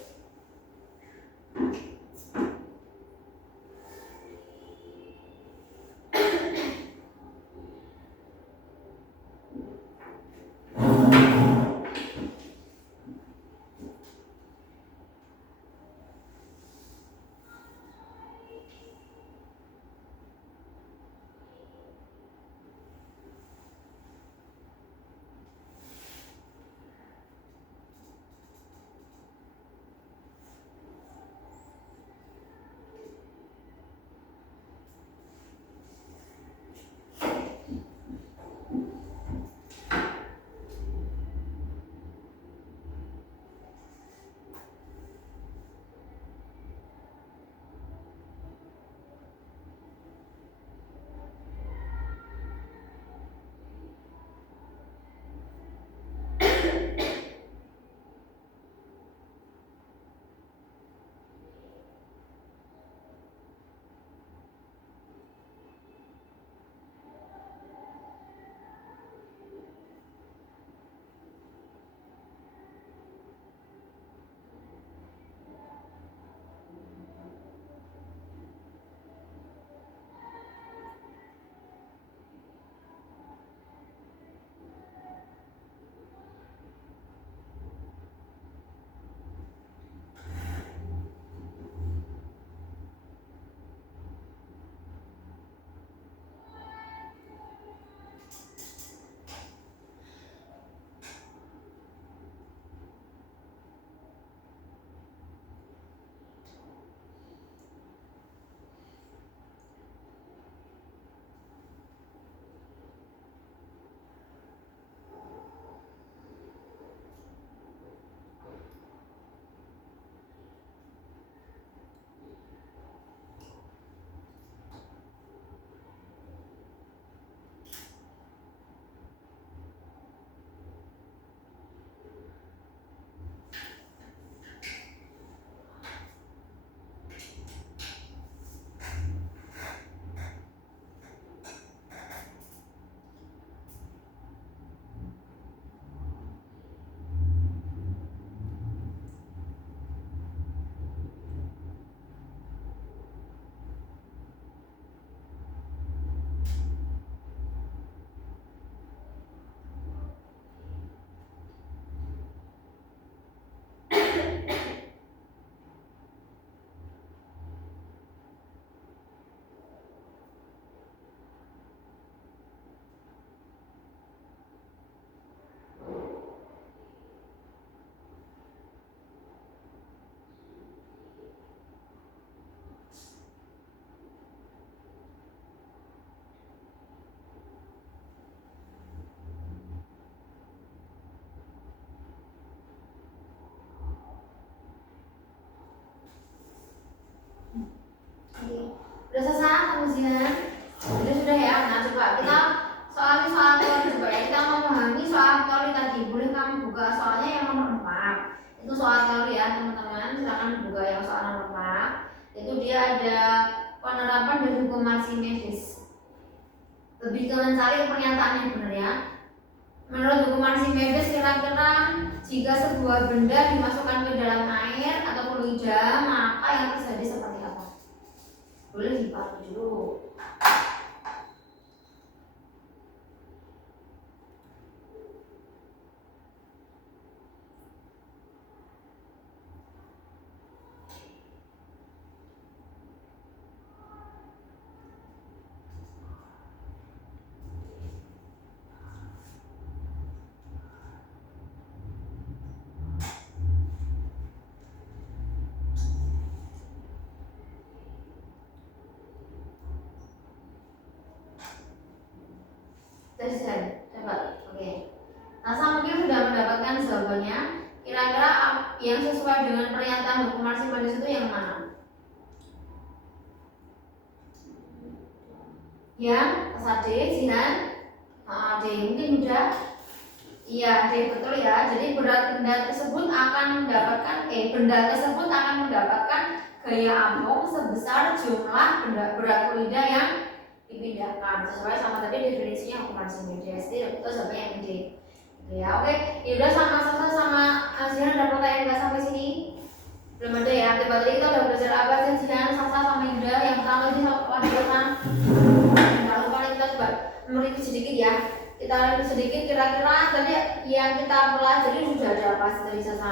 Zihan? Ini sudah ya. Nah coba kita soal teori coba ya, kita memahami soal teori tadi. Boleh kamu buka soalnya yang nomor 4. Itu soal teori ya teman-teman. Silakan buka yang soal nomor 4. Itu dia ada penerapan dari hukum Archimedes. Lebih ke mencari pernyataan yang benar ya. Menurut hukum Archimedes, kira-kira jika sebuah benda dimasukkan ke dalam air atau fluida, maka yang terjadi seperti apa? Boleh dipakai dulu. Coba, oke. NASA mungkin sudah mendapatkan jawabannya. Kira-kira yang sesuai dengan pernyataan hukum Archimedes itu yang mana? Yang D, Zihan? D, mungkin udah. Iya, D betul ya. Jadi benda tersebut akan mendapatkan gaya apung sebesar jumlah berat fluida yang dipindahkan sesuai sama tadi definisinya hukum Archimedes. Jadi betul sampai yang D. Ya, oke. Yaudah sama Zihan ada pertanyaan nggak sampai sini? Belum ada ya. Coba tadi kita udah belajar apa sih Zihan, Sasa sama Yuda. Yang pertama tadi wawasan. Jangan lupa kita coba mereview sedikit ya. Kita review sedikit kira-kira tadi yang kita pelajari sudah ada apa sih tadi Sasa?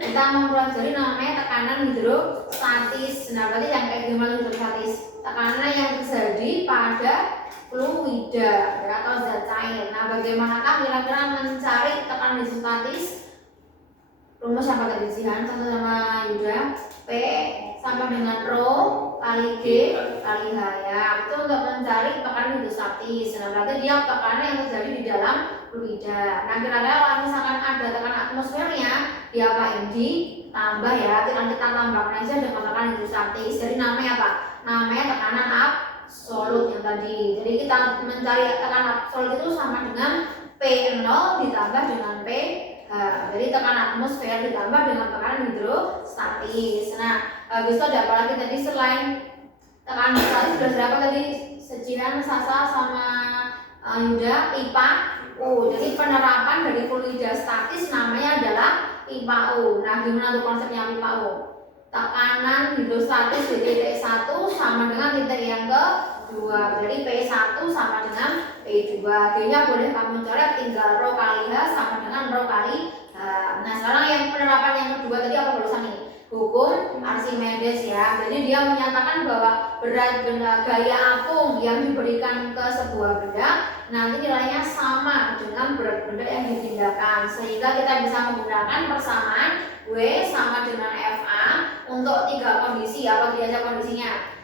Kita mempelajari namanya tekanan hidrostatis. Nah, berarti yang kayak gimana hidrostatis? Tekanan yang terjadi pada fluida ya, atau zat cair. Nah, bagaimanakah kira-kira mencari tekanan hidrostatis? Rumus apa tadi Zihan? Sama Yuda. P sama dengan rho kali G kali H ya. Itu untuk mencari tekanan hidrostatis. Nah, berarti dia tekanan yang terjadi di dalam fluida. Nah, kira-kira kalau misalkan ada tekanan atmosfernya, diapain? Ditambah ya. Kita tambahkan aja dengan tekanan hidrostatis. Jadi namanya apa? Namanya tekanan absolut yang tadi. Jadi kita mencari tekanan absolut itu sama dengan P0 ditambah dengan P. Jadi tekanan atmosfer ditambah dengan tekanan hidrostatis. Nah, habis itu ada apa lagi tadi selain tekanan hidrostatis? Sudah berapa tadi? Sejihan Sasa sama Yuda IPA U. Jadi penerapan dari fluida statis namanya adalah IPA U. Nah, gimana tuh konsepnya IPA U? Tekanan hidrostatis di titik 1 sama dengan titik yang kedua. Jadi P1 sama dengan P2. G-nya boleh kamu coret, tinggal rho kali H sama dengan rho kali H. Nah, sekarang yang penerapan yang kedua tadi apa barusan nih? Hukum Archimedes ya. Jadi dia menyatakan bahwa berat benda gaya apung yang diberikan ke sebuah benda nanti nilainya sama dengan berat benda yang dipindahkan, sehingga kita bisa menggunakan persamaan W sama dengan FA untuk 3 kondisi. Apa dia kondisinya?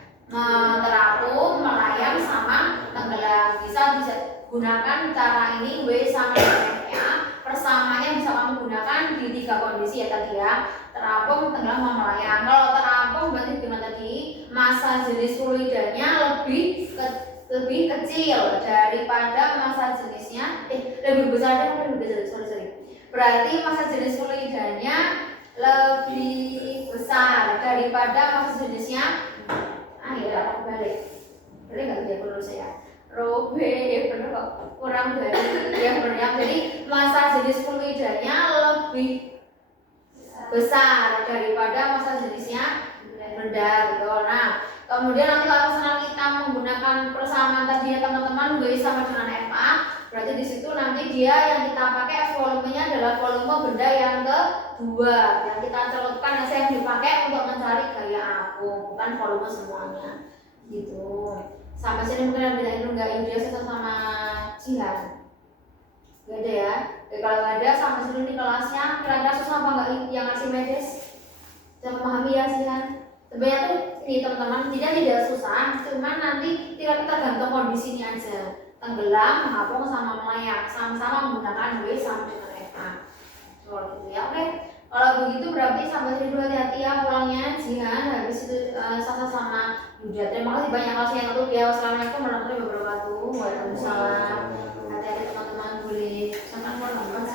Terapung, melayang, sama tenggelam. Bisa gunakan cara ini W sama dengan FA. Persamanya bisa kamu gunakan di 3 kondisi ya tadi ya. Terapung, tenggelam, sama melayang. Kalau terapung berarti gimana tadi? Massa jenis fluidanya lebih kecil daripada massa jenisnya lebih besar. Berarti massa jenis fluidanya lebih besar daripada massa jenisnya. Ya aku balik nggak dia perlu saya rho B bener kok kurang dari yang benar. Jadi massa jenis fluidanya lebih besar daripada massa jenisnya benda gitu. Nah, kemudian nanti kalau kita menggunakan persamaan tadi ya teman-teman, W sama dengan FA, berarti di situ nanti dia yang kita pakai volumenya adalah volume benda yang kedua yang kita celupkan, yang dipakai untuk mencari gaya apung, bukan volume semuanya gitu. Sampai sini mungkin ada yang enggak Yuda sama Jihan? Gak ada ya. Oke, kalau nggak ada sampai sini kelasnya. Kira-kira susah apa enggak yang Archimedes? Bisa memahami ya Jihan? Sebenarnya tuh ini teman-teman tidak susah, cuman nanti tidak tergantung kondisinya aja. Tenggelam, mengapung, sama melayang, sama-sama menggunakan W sama dengan FA. Soal gitu ya. Oke. Kalau begitu berarti sampai sini dulu, hati-hati ya pulangnya Jihan. Habis itu Sasa sama Yuda. Terima kasih banyak kasih yang untuk ya. Wassalamualaikum warahmatullahi wabarakatuh. Waalaikumsalam. Hati-hati teman-teman, boleh. Sampai warahmatullahi